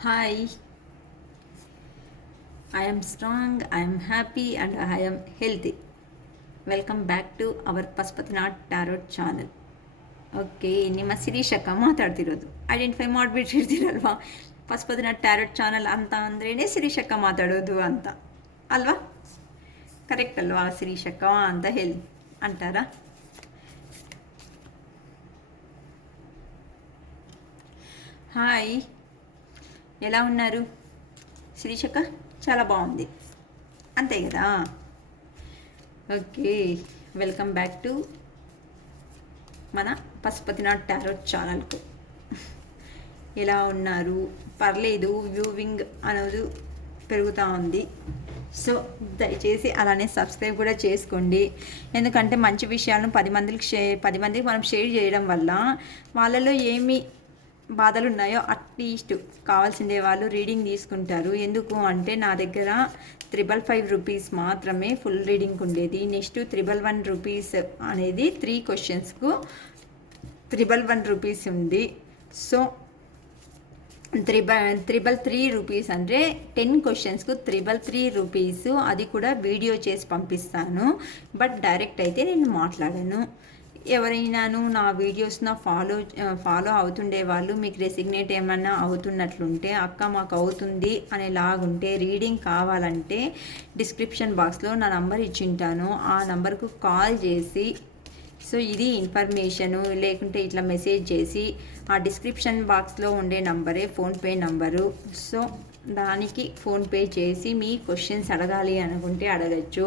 Hi, I am strong, I am happy, and I am healthy. Welcome back to our Pashupatinath Tarot channel. Okay ನಿಮ್ಮ ಶಿರೀಷ್ ಅಕ್ಕ ಮಾತಾಡ್ತಿರೋದು. Identify ಮಾಡಿಬಿಟ್ಟಿರ್ತೀರಲ್ವಾ, ಪಶುಪತಿನಾಥ್ tarot channel ಅಂತ ಅಂದ್ರೇ ಶಿರೀಷ್ ಅಕ್ಕ ಮಾತಾಡೋದು ಅಂತ ಅಲ್ವಾ? ಕರೆಕ್ಟ್ ಅಲ್ವಾ? ಶಿರೀಷ್ ಅಕ್ಕ ಅಂತ ಹೇಳಿ ಅಂತಾರಾ? హాయ్, ఎలా ఉన్నారు శిరీష్ అక్క? చాలా బాగుంది, అంతే కదా? ఓకే, వెల్కమ్ బ్యాక్ టు మన పశుపతినాథ్ టారోట్ ఛానల్కు. ఎలా ఉన్నారు? పర్లేదు, వ్యూవింగ్ అనేది పెరుగుతూ ఉంది. సో దయచేసి అలానే సబ్స్క్రైబ్ కూడా చేసుకోండి. ఎందుకంటే మంచి విషయాలను 10 మందికి మనం షేర్ చేయడం వల్ల వాళ్ళలో ఏమి బాధలు ఉన్నాయో అట్లీస్ట్ కావాల్సిందే వాళ్ళు రీడింగ్ తీసుకుంటారు. ఎందుకు అంటే నా దగ్గర 555 రూపీస్ మాత్రమే ఫుల్ రీడింగ్ ఉండేది. నెక్స్ట్ 111 రూపీస్ అనేది 3 క్వశ్చన్స్కు 111 రూపీస్ ఉంది. సో 333 రూపీస్ అంటే 10 క్వశ్చన్స్కు 333 రూపీస్. అది కూడా వీడియో చేసి పంపిస్తాను, బట్ డైరెక్ట్ అయితే నేను మాట్లాడాను. ఎవరైనాను నా వీడియోస్ను ఫాలో అవుతుండే వాళ్ళు మీకు రెసిగ్నేట్ ఏమన్నా అవుతున్నట్లుంటే, అక్క మాకు అవుతుంది అనేలాగుంటే, రీడింగ్ కావాలంటే డిస్క్రిప్షన్ బాక్స్లో నా నంబర్ ఇచ్చింటాను. ఆ నంబర్కు కాల్ చేసి, సో ఇది ఇన్ఫర్మేషను, లేకుంటే ఇట్లా మెసేజ్ చేసి, ఆ డిస్క్రిప్షన్ బాక్స్లో ఉండే నంబరే ఫోన్పే నంబరు. సో దానికి ఫోన్పే చేసి మీ క్వశ్చన్స్ అడగాలి అనుకుంటే అడగచ్చు.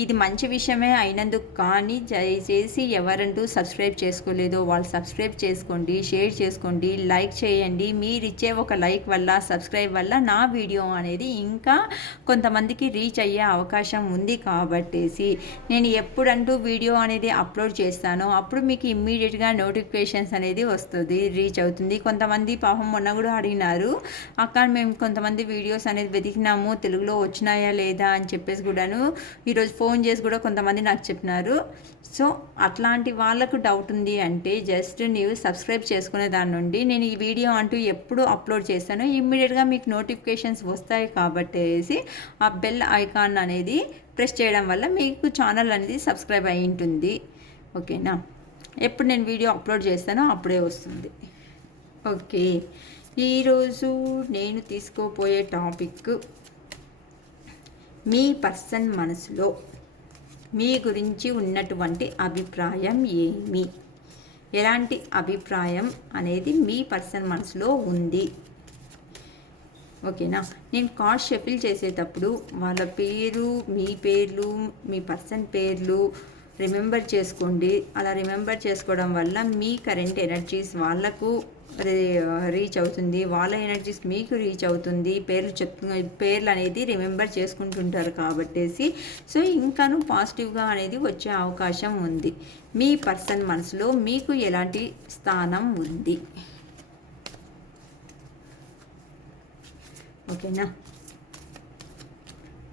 ఇది మంచి విషయమే అయినందుకు కానీ దయచేసి ఎవరంటూ సబ్స్క్రైబ్ చేసుకోలేదో వాళ్ళు సబ్స్క్రైబ్ చేసుకోండి, షేర్ చేసుకోండి, లైక్ చేయండి. మీరు ఇచ్చే ఒక లైక్ వల్ల, సబ్స్క్రైబ్ వల్ల నా వీడియో అనేది ఇంకా కొంతమందికి రీచ్ అయ్యే అవకాశం ఉంది. కాబట్టేసి నేను ఎప్పుడంటూ వీడియో అనేది అప్లోడ్ చేస్తానో అప్పుడు మీకు ఇమ్మీడియట్గా నోటిఫికేషన్స్ అనేది వస్తుంది, రీచ్ అవుతుంది. కొంతమంది పాపం మొన్న కూడా అడిగినారు, అక్క మేము కొంతమంది వీడియోస్ అనేది వెతికినాము, తెలుగులో వచ్చినాయా లేదా అని చెప్పేసి కూడాను ఈరోజు ఫోన్ చేసి కూడా కొంతమంది నాకు చెప్పినారు. సో అట్లాంటి వాళ్ళకు డౌట్ ఉంది అంటే జస్ట్ నీవు సబ్స్క్రైబ్ చేసుకునే దాని నుండి నేను ఈ వీడియో అంటూ ఎప్పుడు అప్లోడ్ చేస్తానో ఇమ్మీడియట్గా మీకు నోటిఫికేషన్స్ వస్తాయి. కాబట్టేసి ఆ బెల్ ఐకాన్ అనేది ప్రెస్ చేయడం వల్ల మీకు ఛానల్ అనేది సబ్స్క్రైబ్ అయి ఉంటుంది. ఓకేనా? ఎప్పుడు నేను వీడియో అప్లోడ్ చేస్తానో అప్పుడే వస్తుంది. ఓకే, ఈరోజు నేను తీసుకోపోయే టాపిక్ మీ పర్సన్ మనసులో మీ గురించి ఉన్నటువంటి అభిప్రాయం ఏమి, ఎలాంటి అభిప్రాయం అనేది మీ పర్సన్ మనసులో ఉంది. ఓకేనా? నేను కార్డ్ షఫిల్ చేసేటప్పుడు వాళ్ళ పేరు, మీ పేర్లు, మీ పర్సన్ పేర్లు రిమెంబర్ చేసుకోండి. అలా రిమెంబర్ చేసుకోవడం వల్ల మీ కరెంట్ ఎనర్జీస్ వాళ్ళకు రీచ్ అవుతుంది, వాళ్ళ ఎనర్జీస్ మీకు రీచ్ అవుతుంది. పేర్లు అనేది రిమెంబర్ చేసుకుంటుంటారు కాబట్టేసి సో ఇంకాను పాజిటివ్గా అనేది వచ్చే అవకాశం ఉంది. మీ పర్సన్ మనసులో మీకు ఎలాంటి స్థానం ఉంది? ఓకేనా?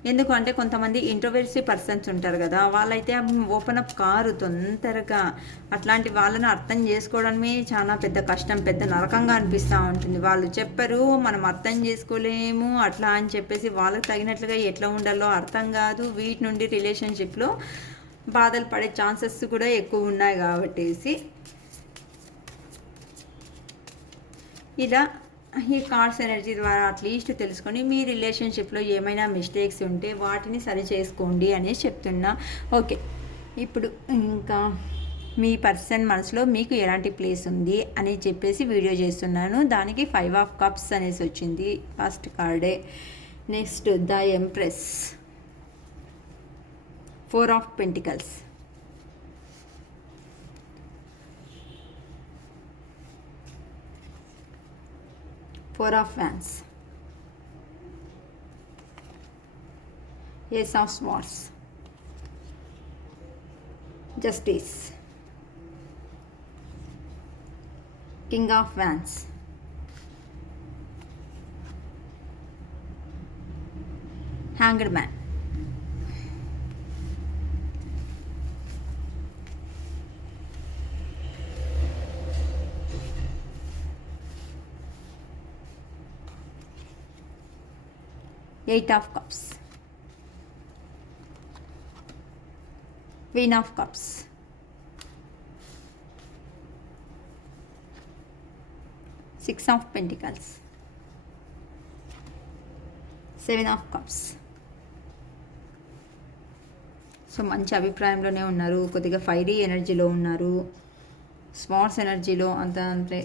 ఎందుకంటే కొంతమంది ఇంట్రోవర్సీ పర్సన్స్ ఉంటారు కదా, వాళ్ళైతే ఓపెన్ అప్ కారు తొందరగా. అట్లాంటి వాళ్ళని అర్థం చేసుకోవడమే చాలా పెద్ద కష్టం, పెద్ద నరకంగా అనిపిస్తూ ఉంటుంది. వాళ్ళు చెప్పరు, మనం అర్థం చేసుకోలేము అట్లా అని చెప్పేసి వాళ్ళకి తగినట్లుగా ఎట్లా ఉండాలో అర్థం కాదు. వీటి నుండి రిలేషన్షిప్లో బాధలు పడే ఛాన్సెస్ కూడా ఎక్కువ ఉన్నాయి. కాబట్టేసి ఇలా ఈ కార్డ్స్ ఎనర్జీ ద్వారా అట్లీస్ట్ తెలుసుకొని మీ రిలేషన్షిప్లో ఏమైనా మిస్టేక్స్ ఉంటే వాటిని సరి చేసుకోండి అనేసి చెప్తున్నా. ఓకే, ఇప్పుడు ఇంకా మీ పర్సన్ మనసులో మీకు ఎలాంటి ప్లేస్ ఉంది అని చెప్పేసి వీడియో చేస్తున్నాను. దానికి 5 ఆఫ్ కప్స్ అనేసి వచ్చింది ఫస్ట్ కార్డే. Next the empress, 4 of pentacles, 4 of Wands, Ace of Swords, Justice, King of Wands, Hanged Man. Eight of cups, queen of cups, six of pentacles, seven of cups. So మంచి అభిప్రాయంలోనే ఉన్నారు, కొద్దిగా fiery ఎనర్జీలో ఉన్నారు, smarts ఎనర్జీలో అంటే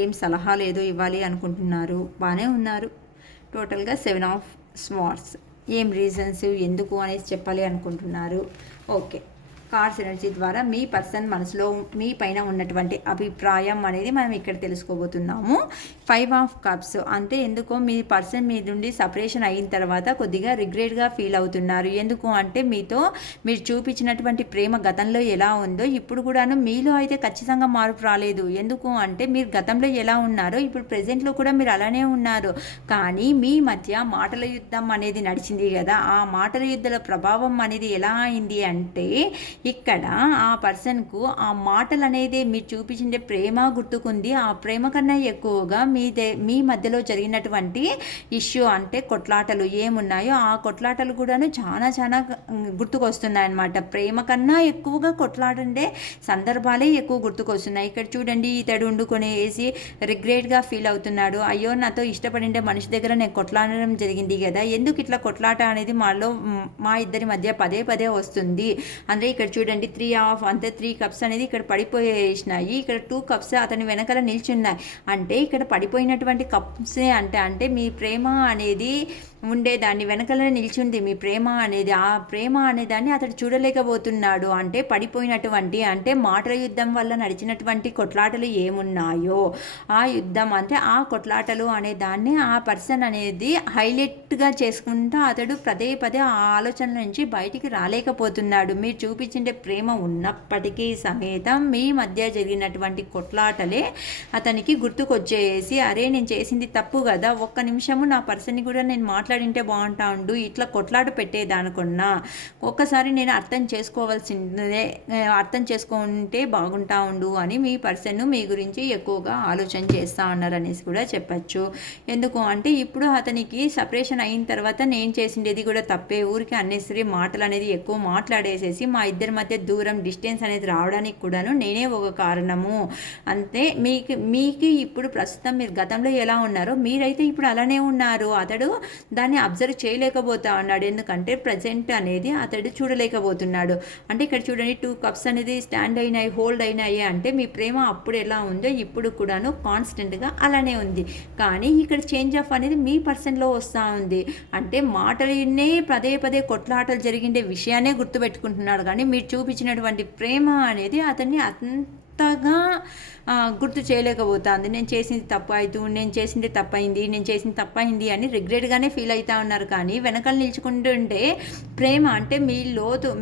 ఏం సలహా లేదు ఇవ్వాలి అనుకుంటున్నారు, బాగానే ఉన్నారు. టోటల్గా సెవెన్ ఆఫ్ స్మార్ట్స్. ఏం రీజన్స్ ఎందుకు అనేసి చెప్పాలి అనుకుంటున్నారు. ఓకే, కార్డ్స్ ఎనర్జీ ద్వారా మీ పర్సన్ మనసులో మీ పైన ఉన్నటువంటి అభిప్రాయం అనేది మనం ఇక్కడ తెలుసుకోబోతున్నాము. ఫైవ్ ఆఫ్ కప్స్ అంటే ఎందుకో మీ పర్సన్ మీ నుండి సపరేషన్ అయిన తర్వాత కొద్దిగా రిగ్రెట్గా ఫీల్ అవుతున్నారు. ఎందుకు అంటే మీతో మీరు చూపించినటువంటి ప్రేమ గతంలో ఎలా ఉందో ఇప్పుడు కూడాను మీలో అయితే ఖచ్చితంగా మార్పు రాలేదు. ఎందుకు అంటే మీరు గతంలో ఎలా ఉన్నారో ఇప్పుడు ప్రెజెంట్లో కూడా మీరు అలానే ఉన్నారు. కానీ మీ మధ్య మాటల యుద్ధం అనేది నడిచింది కదా, ఆ మాటల యుద్ధాల ప్రభావం అనేది ఎలా అయింది అంటే ఇక్కడ ఆ పర్సన్కు ఆ మాటలు అనేది మీరు చూపించే ప్రేమ గుర్తుకుంది. ఆ ప్రేమ కన్నా ఎక్కువగా మీ మధ్యలో జరిగినటువంటి ఇష్యూ అంటే కొట్లాటలు ఏమున్నాయో ఆ కొట్లాటలు కూడాను చాలా చాలా గుర్తుకొస్తున్నాయి అన్నమాట. ప్రేమ కన్నా ఎక్కువగా కొట్లాడే సందర్భాలే ఎక్కువ గుర్తుకొస్తున్నాయి. ఇక్కడ చూడండి, ఇతడు వండుకొనేసి రిగ్రెట్గా ఫీల్ అవుతున్నాడు. అయ్యో, నాతో ఇష్టపడిండే మనిషి దగ్గర నేను కొట్లాడడం జరిగింది కదా, ఎందుకు ఇట్లా కొట్లాట అనేది మా ఇద్దరి మధ్య పదే పదే వస్తుంది. అంటే ఇక్కడ చూడండి, త్రీ కప్స్ అనేది ఇక్కడ పడిపోయేసినాయి. ఇక్కడ 2 కప్స్ అతని వెనకాల నిల్చున్నాయి. అంటే ఇక్కడ పడిపోయినటువంటి కప్సే అంటే మీ ప్రేమ అనేది ఉండేదాన్ని వెనకాల నిల్చుంది. మీ ప్రేమ అనేది ఆ ప్రేమ అనేదాన్ని అతడు చూడలేకపోతున్నాడు. అంటే పడిపోయినటువంటి అంటే మాటల యుద్ధం వల్ల నడిచినటువంటి కొట్లాటలు ఏమున్నాయో ఆ యుద్ధం అంటే ఆ కొట్లాటలు అనే దాన్ని ఆ పర్సన్ అనేది హైలైట్గా చేసుకుంటూ అతడు పదే పదే ఆ ఆలోచన నుంచి బయటికి రాలేకపోతున్నాడు. మీరు చూపించే ప్రేమ ఉన్నప్పటికీ సಮೇతం మీ మధ్య జరిగినటువంటి కొట్లాటలే అతనికి గుర్తుకొచ్చేసి, అరే నేను చేసింది తప్పు కదా, ఒక్క నిమిషము నా పర్సన్ని కూడా నేను మాట్లాడింటే బాగుంటా ఉండు, ఇట్లా కొట్లాట పెట్టేదానుకున్నా, ఒక్కసారి నేను అర్థం చేసుకుంటే బాగుంటా ఉండు అని మీ పర్సన్ మీ గురించి ఎక్కువగా ఆలోచన చేస్తూ ఉన్నారు అనేసి కూడా చెప్పచ్చు. ఎందుకు అంటే ఇప్పుడు అతనికి సపరేషన్ అయిన తర్వాత నేను చేసిండేది కూడా తప్పే, ఊరికి అన్నెసరీ మాటలు అనేది ఎక్కువ మాట్లాడేసేసి మా ఇద్దరి మధ్య దూరం డిస్టెన్స్ అనేది రావడానికి కూడాను నేనే ఒక కారణము. అంతే, మీకు ఇప్పుడు ప్రస్తుతం మీరు గతంలో ఎలా ఉన్నారో మీరైతే ఇప్పుడు అలానే ఉన్నారు. అతడు దాన్ని అబ్జర్వ్ చేయలేకపోతా ఉన్నాడు. ఎందుకంటే ప్రజెంట్ అనేది అతడు చూడలేకపోతున్నాడు. అంటే ఇక్కడ చూడండి, 2 కప్స్ అనేది స్టాండ్ అయినాయి, హోల్డ్ అయినాయి. అంటే మీ ప్రేమ అప్పుడు ఎలా ఉందో ఇప్పుడు కూడాను కాన్స్టెంట్గా అలానే ఉంది. కానీ ఇక్కడ చేంజ్ ఆఫ్ అనేది మీ పర్సన్లో వస్తూ ఉంది. అంటే మాటలనే పదే పదే కొట్లాటలు జరిగిండే విషయాన్నే గుర్తుపెట్టుకుంటున్నాడు. కానీ మీరు చూపించినటువంటి ప్రేమ అనేది అతన్ని అంతగా గుర్తు చేయలేకపోతుంది. నేను చేసింది తప్పైంది అని రిగ్రెట్గానే ఫీల్ అవుతూ ఉన్నారు. కానీ వెనకాల నిల్చుకుంటుంటే ప్రేమ అంటే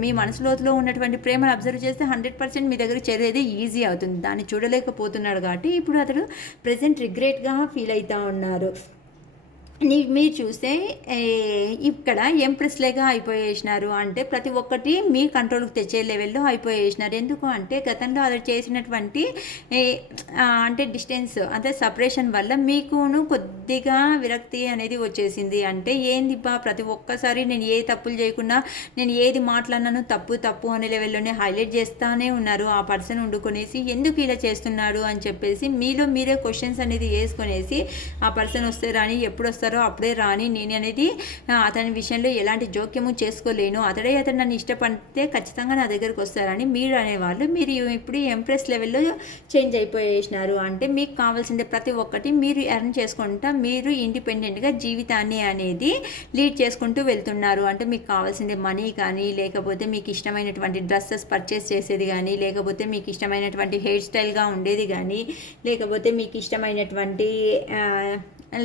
మీ మనసు లోతులో ఉన్నటువంటి ప్రేమను అబ్జర్వ్ చేస్తే 100% మీ దగ్గర చేరేది ఈజీ అవుతుంది. దాన్ని చూడలేకపోతున్నాడు కాబట్టి ఇప్పుడు అతడు ప్రజెంట్ రిగ్రెట్గా ఫీల్ అవుతూ ఉన్నారు. మీరు చూస్తే ఇక్కడ ఎంప్రెస్లేగా అయిపోయేసినారు. అంటే ప్రతి ఒక్కటి మీ కంట్రోల్కి తెచ్చే లెవెల్లో అయిపోయేసినారు. ఎందుకు అంటే గతంలో అది చేసినటువంటి అంటే డిస్టెన్స్ అంటే సపరేషన్ వల్ల మీకును కొద్దిగా విరక్తి అనేది వచ్చేసింది. అంటే ఏంది ప్రతి ఒక్కసారి నేను ఏ తప్పులు చేయకుండా నేను ఏది మాట్లాడినాను తప్పు అనే లెవెల్లోనే హైలైట్ చేస్తూనే ఉన్నారు. ఆ పర్సన్ వండుకొనేసి ఎందుకు ఇలా చేస్తున్నాడు అని చెప్పేసి మీరే క్వశ్చన్స్ అనేది వేసుకొనేసి ఆ పర్సన్ వస్తే రాని, ఎప్పుడు వస్తారో అప్పుడే రాని, నేను అనేది అతని విషయంలో ఎలాంటి జోక్యము చేసుకోలేను, అతడు నన్ను ఇష్టపడితే ఖచ్చితంగా నా దగ్గరకు వస్తారని మీరు అనేవాళ్ళు మీరు ఇప్పుడు ఎంప్రెస్ లెవెల్లో చేంజ్ అయిపోయేసినారు. అంటే మీకు కావాల్సిందే ప్రతి ఒక్కటి మీరు ఎర్న్ చేసుకుంటా మీరు ఇండిపెండెంట్గా జీవితాన్ని అనేది లీడ్ చేసుకుంటూ వెళ్తున్నారు. అంటే మీకు కావాల్సిందే మనీ కానీ, లేకపోతే మీకు ఇష్టమైనటువంటి డ్రెస్సెస్ పర్చేస్ చేసేది కానీ, లేకపోతే మీకు ఇష్టమైనటువంటి హెయిర్ స్టైల్గా ఉండేది కానీ, లేకపోతే మీకు ఇష్టమైనటువంటి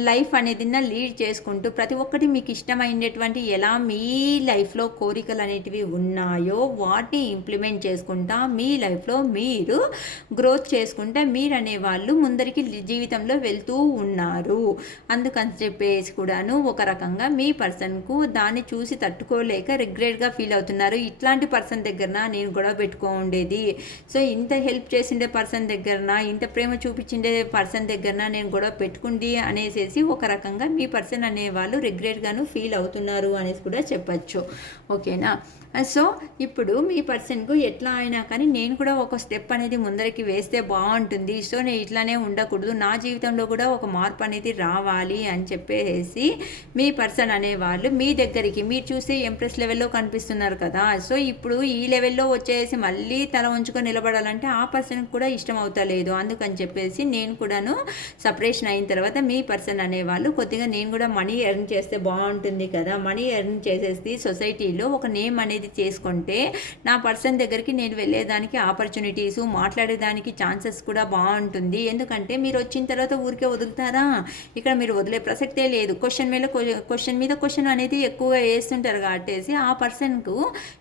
లైఫ్ అనేది లీడ్ చేసుకుంటూ ప్రతి ఒక్కటి మీకు ఇష్టమైనటువంటి ఎలా మీ లైఫ్లో కోరికలు అనేటివి ఉన్నాయో వాటిని ఇంప్లిమెంట్ చేసుకుంటా మీ లైఫ్లో మీరు గ్రోత్ చేసుకుంటా మీరు అనేవాళ్ళు ముందరికి జీవితంలో వెళ్తూ ఉన్నారు. అందుకని చెప్పేసి కూడాను ఒక రకంగా మీ పర్సన్కు దాన్ని చూసి తట్టుకోలేక రిగ్రెట్గా ఫీల్ అవుతున్నారు. ఇట్లాంటి పర్సన్ దగ్గర నేను గొడవ పెట్టుకో ఉండేది, సో ఇంత హెల్ప్ చేసిండే పర్సన్ దగ్గర, ఇంత ప్రేమ చూపించిండే పర్సన్ దగ్గర నేను గొడవ పెట్టుకుంది అనేసి చేసేసి ఒక రకంగా మీ పర్సన్ అనేవాళ్ళు రిగ్రెట్గాను ఫీల్ అవుతున్నారు అనేసి కూడా చెప్పచ్చు. ఓకేనా. సో ఇప్పుడు మీ పర్సన్కు ఎట్లా అయినా కానీ నేను కూడా ఒక స్టెప్ అనేది ముందరికి వేస్తే బాగుంటుంది, సో నేను ఇట్లానే ఉండకూడదు, నా జీవితంలో కూడా ఒక మార్పు అనేది రావాలి అని చెప్పేసి మీ పర్సన్ అనేవాళ్ళు మీ దగ్గరికి, మీరు చూసే ఎంప్రెస్ లెవెల్లో కనిపిస్తున్నారు కదా, సో ఇప్పుడు ఈ లెవెల్లో వచ్చేసి మళ్ళీ తల ఉంచుకొని నిలబడాలంటే ఆ పర్సన్కి కూడా ఇష్టం అవుతలేదు. అందుకని చెప్పేసి నేను కూడాను సపరేషన్ అయిన తర్వాత మీ పర్సన్ అనేవాళ్ళు కొద్దిగా నేను కూడా మనీ ఎర్న్ చేస్తే బాగుంటుంది కదా, మనీ ఎర్న్ చేసేసి సొసైటీలో ఒక నేమ్ అనేది చేసుకుంటే నా పర్సన్ దగ్గరికి నేను వెళ్ళేదానికి ఆపర్చునిటీస్, మాట్లాడేదానికి ఛాన్సెస్ కూడా బాగుంటుంది. ఎందుకంటే మీరు వచ్చిన తర్వాత ఊరికే వదులుతారా, ఇక్కడ మీరు వదిలే ప్రసక్తే లేదు. క్వశ్చన్ మీద క్వశ్చన్ అనేది ఎక్కువగా వేస్తుంటారు కాబట్టి ఆ పర్సన్కు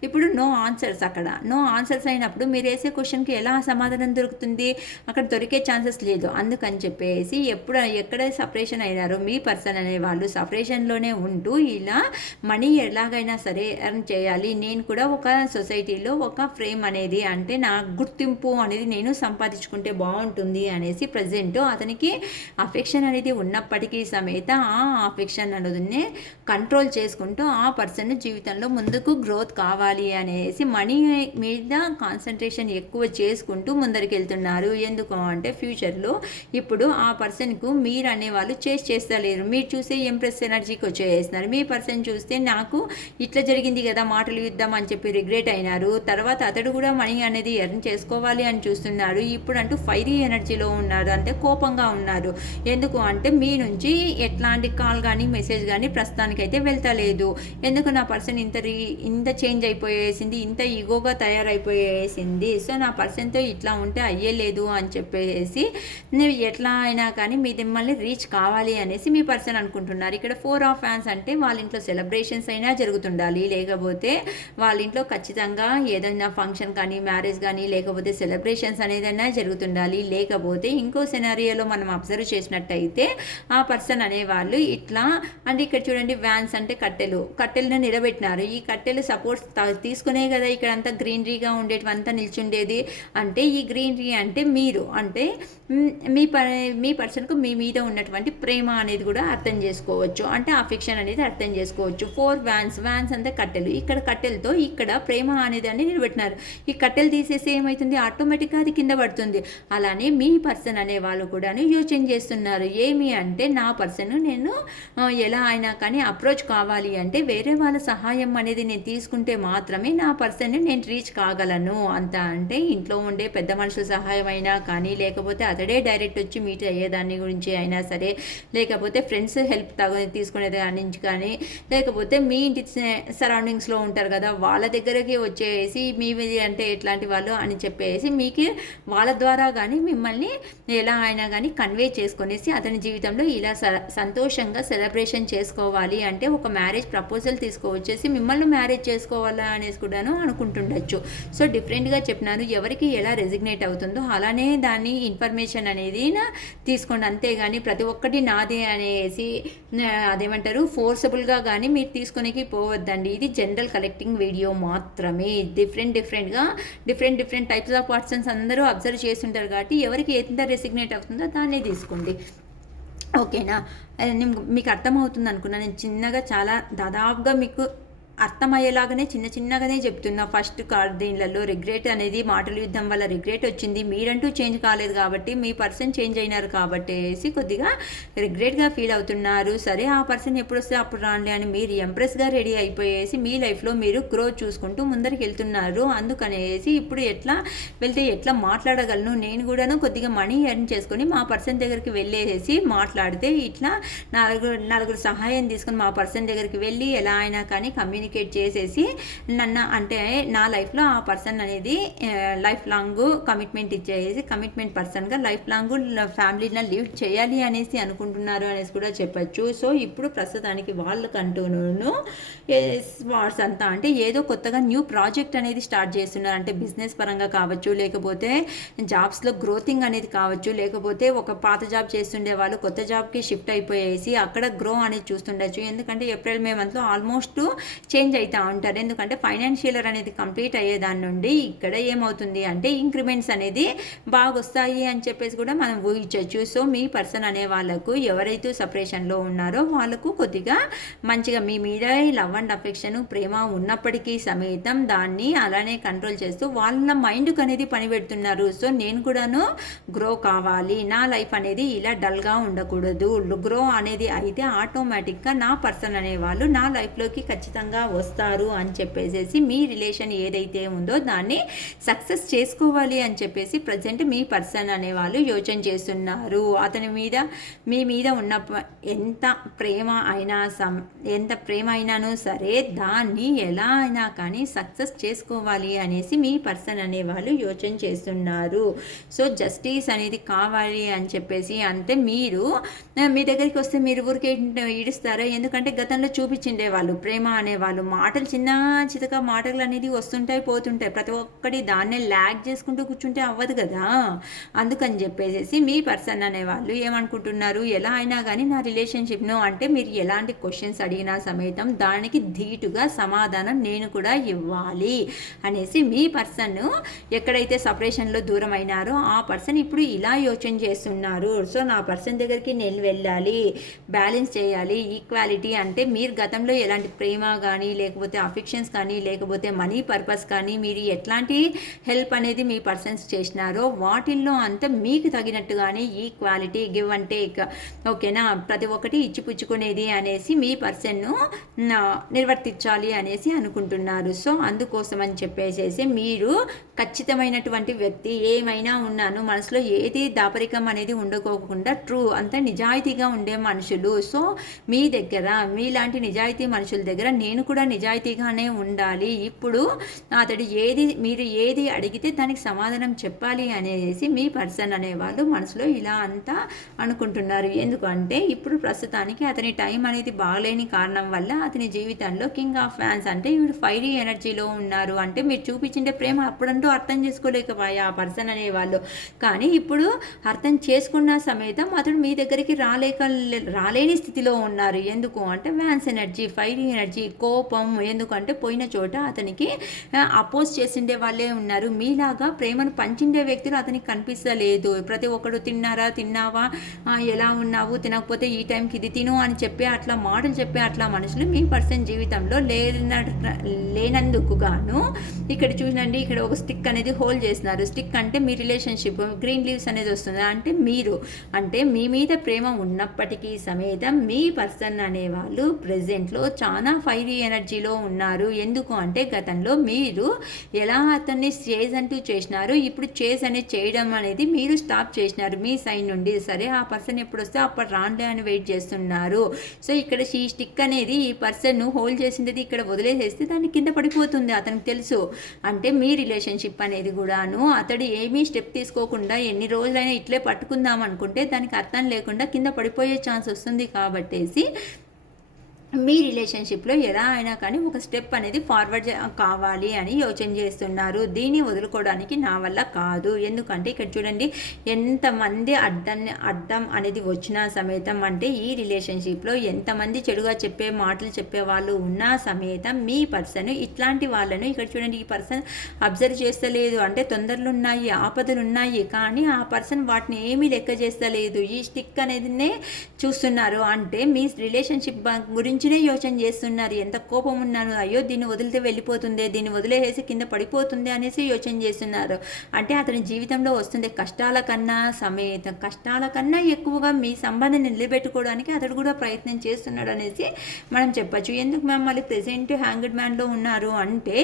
ఇప్పుడు నో ఆన్సర్స్, అక్కడ నో ఆన్సర్స్ అయినప్పుడు మీరు వేసే క్వశ్చన్కి ఎలా సమాధానం దొరుకుతుంది, అక్కడ దొరికే ఛాన్సెస్ లేదు. అందుకని చెప్పేసి ఎక్కడ సపరేషన్ అయినారో మీ పర్సన్ అనే వాళ్ళు సపరేషన్లోనే ఉంటూ ఇలా మనీ ఎలాగైనా సరే ఎర్న్ చేయాలి, నేను కూడా ఒక సొసైటీలో ఒక ఫ్రేమ్ అనేది అంటే నా గుర్తింపు అనేది నేను సంపాదించుకుంటే బాగుంటుంది అనేసి ప్రజెంట్ అతనికి అఫెక్షన్ అనేది ఉన్నప్పటికీ సమేత ఆ అఫెక్షన్ అనేది కంట్రోల్ చేసుకుంటూ ఆ పర్సన్ జీవితంలో ముందుకు గ్రోత్ కావాలి అనేసి మనీ మీద కాన్సన్ట్రేషన్ ఎక్కువ చేసుకుంటూ ముందరికి వెళ్తున్నారు. ఎందుకు అంటే ఫ్యూచర్లో ఇప్పుడు ఆ పర్సన్కు మీరు అనేవాళ్ళు చేస్తలేరు, మీరు చూసే ఎంప్రెస్ ఎనర్జీకి వచ్చేస్తున్నారు. మీ పర్సన్ చూస్తే నాకు ఇట్లా జరిగింది కదా మాటలు యుద్ధం అని చెప్పి రిగ్రెట్ అయినారు. తర్వాత అతడు కూడా మనీ అనేది ఎర్న్ చేసుకోవాలి అని చూస్తున్నారు. ఇప్పుడు అంటూ ఫైరీ ఎనర్జీలో ఉన్నారు, అంటే కోపంగా ఉన్నారు. ఎందుకు అంటే మీ నుంచి ఎట్లాంటి కాల్ కానీ మెసేజ్ కానీ ప్రస్తుతానికైతే వెళ్తలేదు. ఎందుకు నా పర్సన్ ఇంత చేంజ్ అయిపోయేసింది, ఇంత ఈగోగా తయారైపోయేసింది, సో నా పర్సన్తో ఇట్లా ఉంటే అయ్యేలేదు అని చెప్పేసి ఎట్లా అయినా కానీ మిమ్మల్ని రీచ్ కావాలి అనేసి మీ పర్సన్ అనుకుంటున్నారు. ఇక్కడ 4 ఆఫ్ ఫ్యాన్స్ అంటే వాళ్ళ ఇంట్లో సెలబ్రేషన్స్ అయినా జరుగుతుండాలి, లేకపోతే వాళ్ళ ఇంట్లో ఖచ్చితంగా ఏదైనా ఫంక్షన్ కానీ మ్యారేజ్ కానీ లేకపోతే సెలబ్రేషన్స్ అనేదైనా జరుగుతుండాలి. లేకపోతే ఇంకో సినారియోలో మనం అబ్జర్వ్ చేసినట్టయితే ఆ పర్సన్ అనేవాళ్ళు ఇట్లా అంటే ఇక్కడ చూడండి వ్యాన్స్ అంటే కట్టెలను నిలబెట్టినారు. ఈ కట్టెలు సపోర్ట్స్ తీసుకునే కదా ఇక్కడ అంతా గ్రీనరీగా ఉండేటివంతా నిల్చుండేది. అంటే ఈ గ్రీనరీ అంటే మీరు అంటే మీ పర్సన్కు మీ మీద ఉన్నటువంటి ప్రేమ అనేది కూడా అర్థం చేసుకోవచ్చు, అంటే అఫెక్షన్ అనేది అర్థం చేసుకోవచ్చు. 4 వ్యాన్స్ అంటే కట్టెలు, ఇక్కడ కట్టెలతో ఇక్కడ ప్రేమ అనేది అని నిలబెట్టినారు. ఈ కట్టెలు తీసేసి ఏమవుతుంది, ఆటోమేటిక్గా అది కింద పడుతుంది. అలానే మీ పర్సన్ అనే వాళ్ళు కూడా యోచన చేస్తున్నారు, ఏమి అంటే నా పర్సన్ నేను ఎలా అయినా కానీ అప్రోచ్ కావాలి అంటే వేరే వాళ్ళ సహాయం అనేది నేను తీసుకుంటే మాత్రమే నా పర్సన్ని నేను రీచ్ కాగలను. అంత అంటే ఇంట్లో ఉండే పెద్ద మనుషుల సహాయం అయినా కానీ లేకపోతే అతడే డైరెక్ట్ వచ్చి మీట్ అయ్యేదాన్ని గురించి అయినా సరే, లేకపోతే ఫ్రెండ్స్ హెల్ప్ తీసుకునే దాని నుంచి కానీ, లేకపోతే మీ ఇంటి సరౌండింగ్స్లో ఉంటారు కదా వాళ్ళ దగ్గరికి వచ్చేసి మీది అంటే ఎట్లాంటి వాళ్ళు అని చెప్పేసి మీకు వాళ్ళ ద్వారా కానీ మిమ్మల్ని ఎలా అయినా కానీ కన్వే చేసుకునేసి అతని జీవితంలో ఇలా సంతోషంగా సెలబ్రేషన్ చేసుకోవాలి అంటే ఒక మ్యారేజ్ ప్రపోజల్ తీసుకువచ్చేసి మిమ్మల్ని మ్యారేజ్ చేసుకోవాలా అనేసి కూడాను అనుకుంటుండొచ్చు. సో డిఫరెంట్గా చెప్పినాను, ఎవరికి ఎలా రెసిగ్నేట్ అవుతుందో అలానే దాన్ని ఇన్ఫర్మేషన్ అనేది తీసుకోండి, అంతేగాని ప్రతి ఒక్కటి నాదే అనేసి అదేమంటారు ఫోర్సబుల్గా కానీ మీరు తీసుకునేకి పోవద్దండి. ఇది జనరల్ కలెక్టింగ్ వీడియో మాత్రమే. డిఫరెంట్ టైప్స్ ఆఫ్ పర్సన్స్ అందరూ అబ్జర్వ్ చేస్తుంటారు కాబట్టి ఎవరికి ఎంత రెసిగ్నేట్ అవుతుందో దాన్నే తీసుకోండి. ఓకేనా. మీకు అర్థమవుతుంది అనుకున్నా. నేను చిన్నగా చాలా దాదాపుగా మీకు అర్థమయ్యేలాగానే చిన్నగానే చెప్తున్నా. ఫస్ట్ కార్డ్ దీనిలలో రిగ్రెట్ అనేది మాటల యుద్ధం వల్ల రిగ్రెట్ వచ్చింది, మీరంటూ చేంజ్ కాలేదు కాబట్టి మీ పర్సన్ చేంజ్ అయినారు కాబట్టి కొద్దిగా రిగ్రెట్గా ఫీల్ అవుతున్నారు. సరే ఆ పర్సన్ ఎప్పుడు వస్తే అప్పుడు రాండి అని మీరు ఎంప్రెస్గా రెడీ అయిపోయేసి మీ లైఫ్లో మీరు గ్రోత్ చూసుకుంటూ ముందరికి వెళ్తున్నారు. అందుకనేసి ఇప్పుడు ఎట్లా వెళ్తే ఎట్లా మాట్లాడగలను, నేను కూడాను కొద్దిగా మనీ ఎర్న్ చేసుకొని మా పర్సన్ దగ్గరికి వెళ్ళేసి మాట్లాడితే ఇట్లా నలుగురు సహాయం తీసుకొని మా పర్సన్ దగ్గరికి వెళ్ళి ఎలా అయినా కానీ కమ్యూనికేట్ చేసేసి నన్ను అంటే నా లైఫ్లో ఆ పర్సన్ అనేది లైఫ్ లాంగ్ కమిట్మెంట్ ఇచ్చేసి కమిట్మెంట్ పర్సన్గా లైఫ్ లాంగ్ ఫ్యామిలీని లీడ్ చేయాలి అనేసి అనుకుంటున్నారు అనేసి కూడా చెప్పచ్చు. సో ఇప్పుడు ప్రస్తుతానికి వాళ్ళకంటూను స్పాట్స్ అంతా అంటే ఏదో కొత్తగా న్యూ ప్రాజెక్ట్ అనేది స్టార్ట్ చేస్తున్నారు. అంటే బిజినెస్ పరంగా కావచ్చు, లేకపోతే జాబ్స్లో గ్రోతింగ్ అనేది కావచ్చు, లేకపోతే ఒక పాత జాబ్ చేస్తుండే వాళ్ళు కొత్త జాబ్కి షిఫ్ట్ అయిపోయేసి అక్కడ గ్రో అనేది చూస్తుండొచ్చు. ఎందుకంటే ఏప్రిల్ మే మంత్లో ఆల్మోస్ట్ చేంజ్ అవుతూ ఉంటారు. ఎందుకంటే ఫైనాన్షియల్ ఇయర్ అనేది కంప్లీట్ అయ్యేదాని నుండి ఇక్కడ ఏమవుతుంది అంటే ఇంక్రిమెంట్స్ అనేది బాగా వస్తాయి అని చెప్పేసి కూడా మనం ఊహించవచ్చు. సో మీ పర్సన్ అనే వాళ్ళకు ఎవరైతే సపరేషన్లో ఉన్నారో వాళ్ళకు కొద్దిగా మంచిగా మీ మీద లవ్ అండ్ అఫెక్షన్ ప్రేమ ఉన్నప్పటికీ సమేతం దాన్ని అలానే కంట్రోల్ చేస్తూ వాళ్ళ మైండ్కి అనేది పని పెడుతున్నారు. సో నేను కూడాను గ్రో కావాలి, నా లైఫ్ అనేది ఇలా డల్గా ఉండకూడదు, గ్రో అనేది అయితే ఆటోమేటిక్గా నా పర్సన్ అనేవాళ్ళు నా లైఫ్లోకి ఖచ్చితంగా వస్తారు అని చెప్పేసి మీ రిలేషన్ ఏదైతే ఉందో దాన్ని సక్సెస్ చేసుకోవాలి అని చెప్పేసి ప్రజెంట్ మీ పర్సన్ అనేవాళ్ళు యోచన చేస్తున్నారు. అతని మీద మీ మీద ఉన్న ఎంత ప్రేమ అయినాను సరే దాన్ని ఎలా అయినా కానీ సక్సెస్ చేసుకోవాలి అనేసి మీ పర్సన్ అనేవాళ్ళు యోచన చేస్తున్నారు. సో జస్టిస్ అనేది కావాలి అని చెప్పేసి అంటే మీరు మీ దగ్గరికి వస్తే మీరు ఊరికే ఈడుస్తారా? ఎందుకంటే గతంలో చూపించిండే వాళ్ళు ప్రేమ అనేవాళ్ళు మాటలు చిన్న చితక మాటలు అనేది వస్తుంటాయి పోతుంటాయి, ప్రతి ఒక్కటి దాన్నే ల్యాగ్ చేసుకుంటూ కూర్చుంటే అవ్వదు కదా. అందుకని చెప్పేసి మీ పర్సన్ అనేవాళ్ళు ఏమనుకుంటున్నారు, ఎలా అయినా కానీ నా రిలేషన్షిప్ను అంటే మీరు ఎలాంటి క్వశ్చన్స్ అడిగినా సమేతం దానికి ధీటుగా సమాధానం నేను కూడా ఇవ్వాలి అనేసి మీ పర్సన్ ఎక్కడైతే సపరేషన్లో దూరం అయినారో ఆ పర్సన్ ఇప్పుడు ఇలా యోచన చేస్తున్నారు. సో నా పర్సన్ దగ్గరికి నేను వెళ్ళాలి, బ్యాలెన్స్ చేయాలి, ఈక్వాలిటీ అంటే మీరు గతంలో ఎలాంటి ప్రేమ కానీ లేకపోతే అఫెక్షన్స్ కానీ లేకపోతే మనీ పర్పస్ కానీ మీరు ఎట్లాంటి హెల్ప్ అనేది మీ పర్సన్స్ చేసినారో వాటిల్లో అంతా మీకు తగినట్టుగానే ఈక్వాలిటీ గివ్ అండ్ టేక్ ఓకేనా, ప్రతి ఒక్కటి ఇచ్చిపుచ్చుకునేది అనేసి మీ పర్సన్ను నిర్వర్తించాలి అనేసి అనుకుంటున్నారు. సో అందుకోసం అని చెప్పేసి మీరు ఖచ్చితమైనటువంటి వ్యక్తి ఏమైనా ఉన్నాను మనసులో ఏది దాపరికం అనేది ఉండకోకుండా ట్రూ అంత నిజాయితీగా ఉండే మనుషులు. సో మీ దగ్గర మీలాంటి నిజాయితీ మనుషుల దగ్గర నేను కూడా నిజాయితీగానే ఉండాలి. ఇప్పుడు మీరు ఏది అడిగితే దానికి సమాధానం చెప్పాలి అనేసి మీ పర్సన్ అనేవాళ్ళు మనసులో ఇలా అంతా అనుకుంటున్నారు. ఎందుకంటే ఇప్పుడు ప్రస్తుతానికి అతని టైం అనేది బాగలేని కారణం వల్ల అతని జీవితంలో కింగ్ ఆఫ్ ఫ్యాన్స్ అంటే వీడు ఫైరీ ఎనర్జీలో ఉన్నారు. అంటే మీరు చూపించిండే ప్రేమ అప్పుడంటూ అర్థం చేసుకోలేకపోయా ఆ పర్సన్ అనేవాళ్ళు, కానీ ఇప్పుడు అర్థం చేసుకున్న సమేతం అతడు మీ దగ్గరికి రాలేని స్థితిలో ఉన్నారు. ఎందుకు అంటే వ్యాన్స్ ఎనర్జీ, ఫైరీ ఎనర్జీ, కోపం. ఎందుకంటే పోయిన చోట అతనికి అపోజ్ చేసిండే వాళ్ళే ఉన్నారు. మీలాగా ప్రేమను పంచిండే వ్యక్తులు అతనికి కనిపిస్తలేదు. ప్రతి ఒక్కడు తిన్నావా, ఎలా ఉన్నావు, తినకపోతే ఈ టైంకి ఇది తిను అని చెప్పి అట్లా మాటలు చెప్పి అట్లా మనుషులు మీ పర్సన్ జీవితంలో లేనందుకు గాను ఇక్కడ చూడండి, ఇక్కడ ఒక స్టిక్ అనేది హోల్డ్ చేస్తున్నారు. స్టిక్ అంటే మీ రిలేషన్షిప్, గ్రీన్ లీవ్స్ అనేది వస్తుంది అంటే మీరు అంటే మీ మీద ప్రేమ ఉన్నప్పటికీ సమేతం మీ పర్సన్ అనేవాళ్ళు ప్రెజెంట్లో చాలా ఫైరీ ఎనర్జీలో ఉన్నారు. ఎందుకు అంటే గతంలో మీరు ఎలా అతన్ని చేజ్ అంటూ చేసినారు, ఇప్పుడు చేజ్ అనేది చేయడం అనేది మీరు స్టాప్ చేసినారు మీ సైడ్ నుండి. సరే ఆ పర్సన్ ఎప్పుడు వస్తే అప్పుడు రాండే అని వెయిట్ చేస్తున్నారు. సో ఇక్కడ ఈ స్టిక్ అనేది ఈ పర్సన్ హోల్డ్ చేసింది ఇక్కడ వదిలేసేస్తే దాన్ని కింద పడిపోతుంది అతనికి తెలుసు. అంటే మీ రిలేషన్షిప్ అనేది కూడాను అతడు ఏమీ స్టెప్ తీసుకోకుండా ఎన్ని రోజులైనా ఇట్లే పట్టుకుందాం అనుకుంటే దానికి అర్థం లేకుండా కింద పడిపోయే ఛాన్స్ వస్తుంది. కాబట్టేసి మీ రిలేషన్షిప్లో ఎలా అయినా కానీ ఒక స్టెప్ అనేది ఫార్వర్డ్ కావాలి అని యోచన చేస్తున్నారు. దీన్ని వదులుకోవడానికి నా వల్ల కాదు. ఎందుకంటే ఇక్కడ చూడండి ఎంతమంది అడ్డం అనేది వచ్చినా సమేతం అంటే ఈ రిలేషన్షిప్లో ఎంతమంది చెడుగా చెప్పే మాటలు చెప్పే వాళ్ళు ఉన్నా సమేతం మీ పర్సన్ ఇట్లాంటి వాళ్ళను ఇక్కడ చూడండి ఈ పర్సన్ అబ్జర్వ్ చేస్తలేదు. అంటే తొందరలు ఉన్నాయి, ఆపదలు ఉన్నాయి, కానీ ఆ పర్సన్ వాటిని ఏమీ లెక్క చేస్తలేదు. ఈ స్టిక్ అనేది చూస్తున్నారు. అంటే మీ రిలేషన్షిప్ గురించి యోచన చేస్తున్నారు. ఎంత కోపం ఉన్నాను, అయ్యో దీన్ని వదిలితే వెళ్ళిపోతుంది, దీన్ని వదిలేసి కింద పడిపోతుంది అనేసి యోచన చేస్తున్నారు. అంటే అతని జీవితంలో వస్తుంది కష్టాల కన్నా ఎక్కువగా మీ సంబంధాన్ని నిలబెట్టుకోవడానికి అతడు కూడా ప్రయత్నం చేస్తున్నాడు అనేసి మనం చెప్పచ్చు. ఎందుకు మేము మళ్ళీ ప్రెసెంట్ హ్యాంగ్డ్ మ్యాన్లో ఉన్నారు అంటే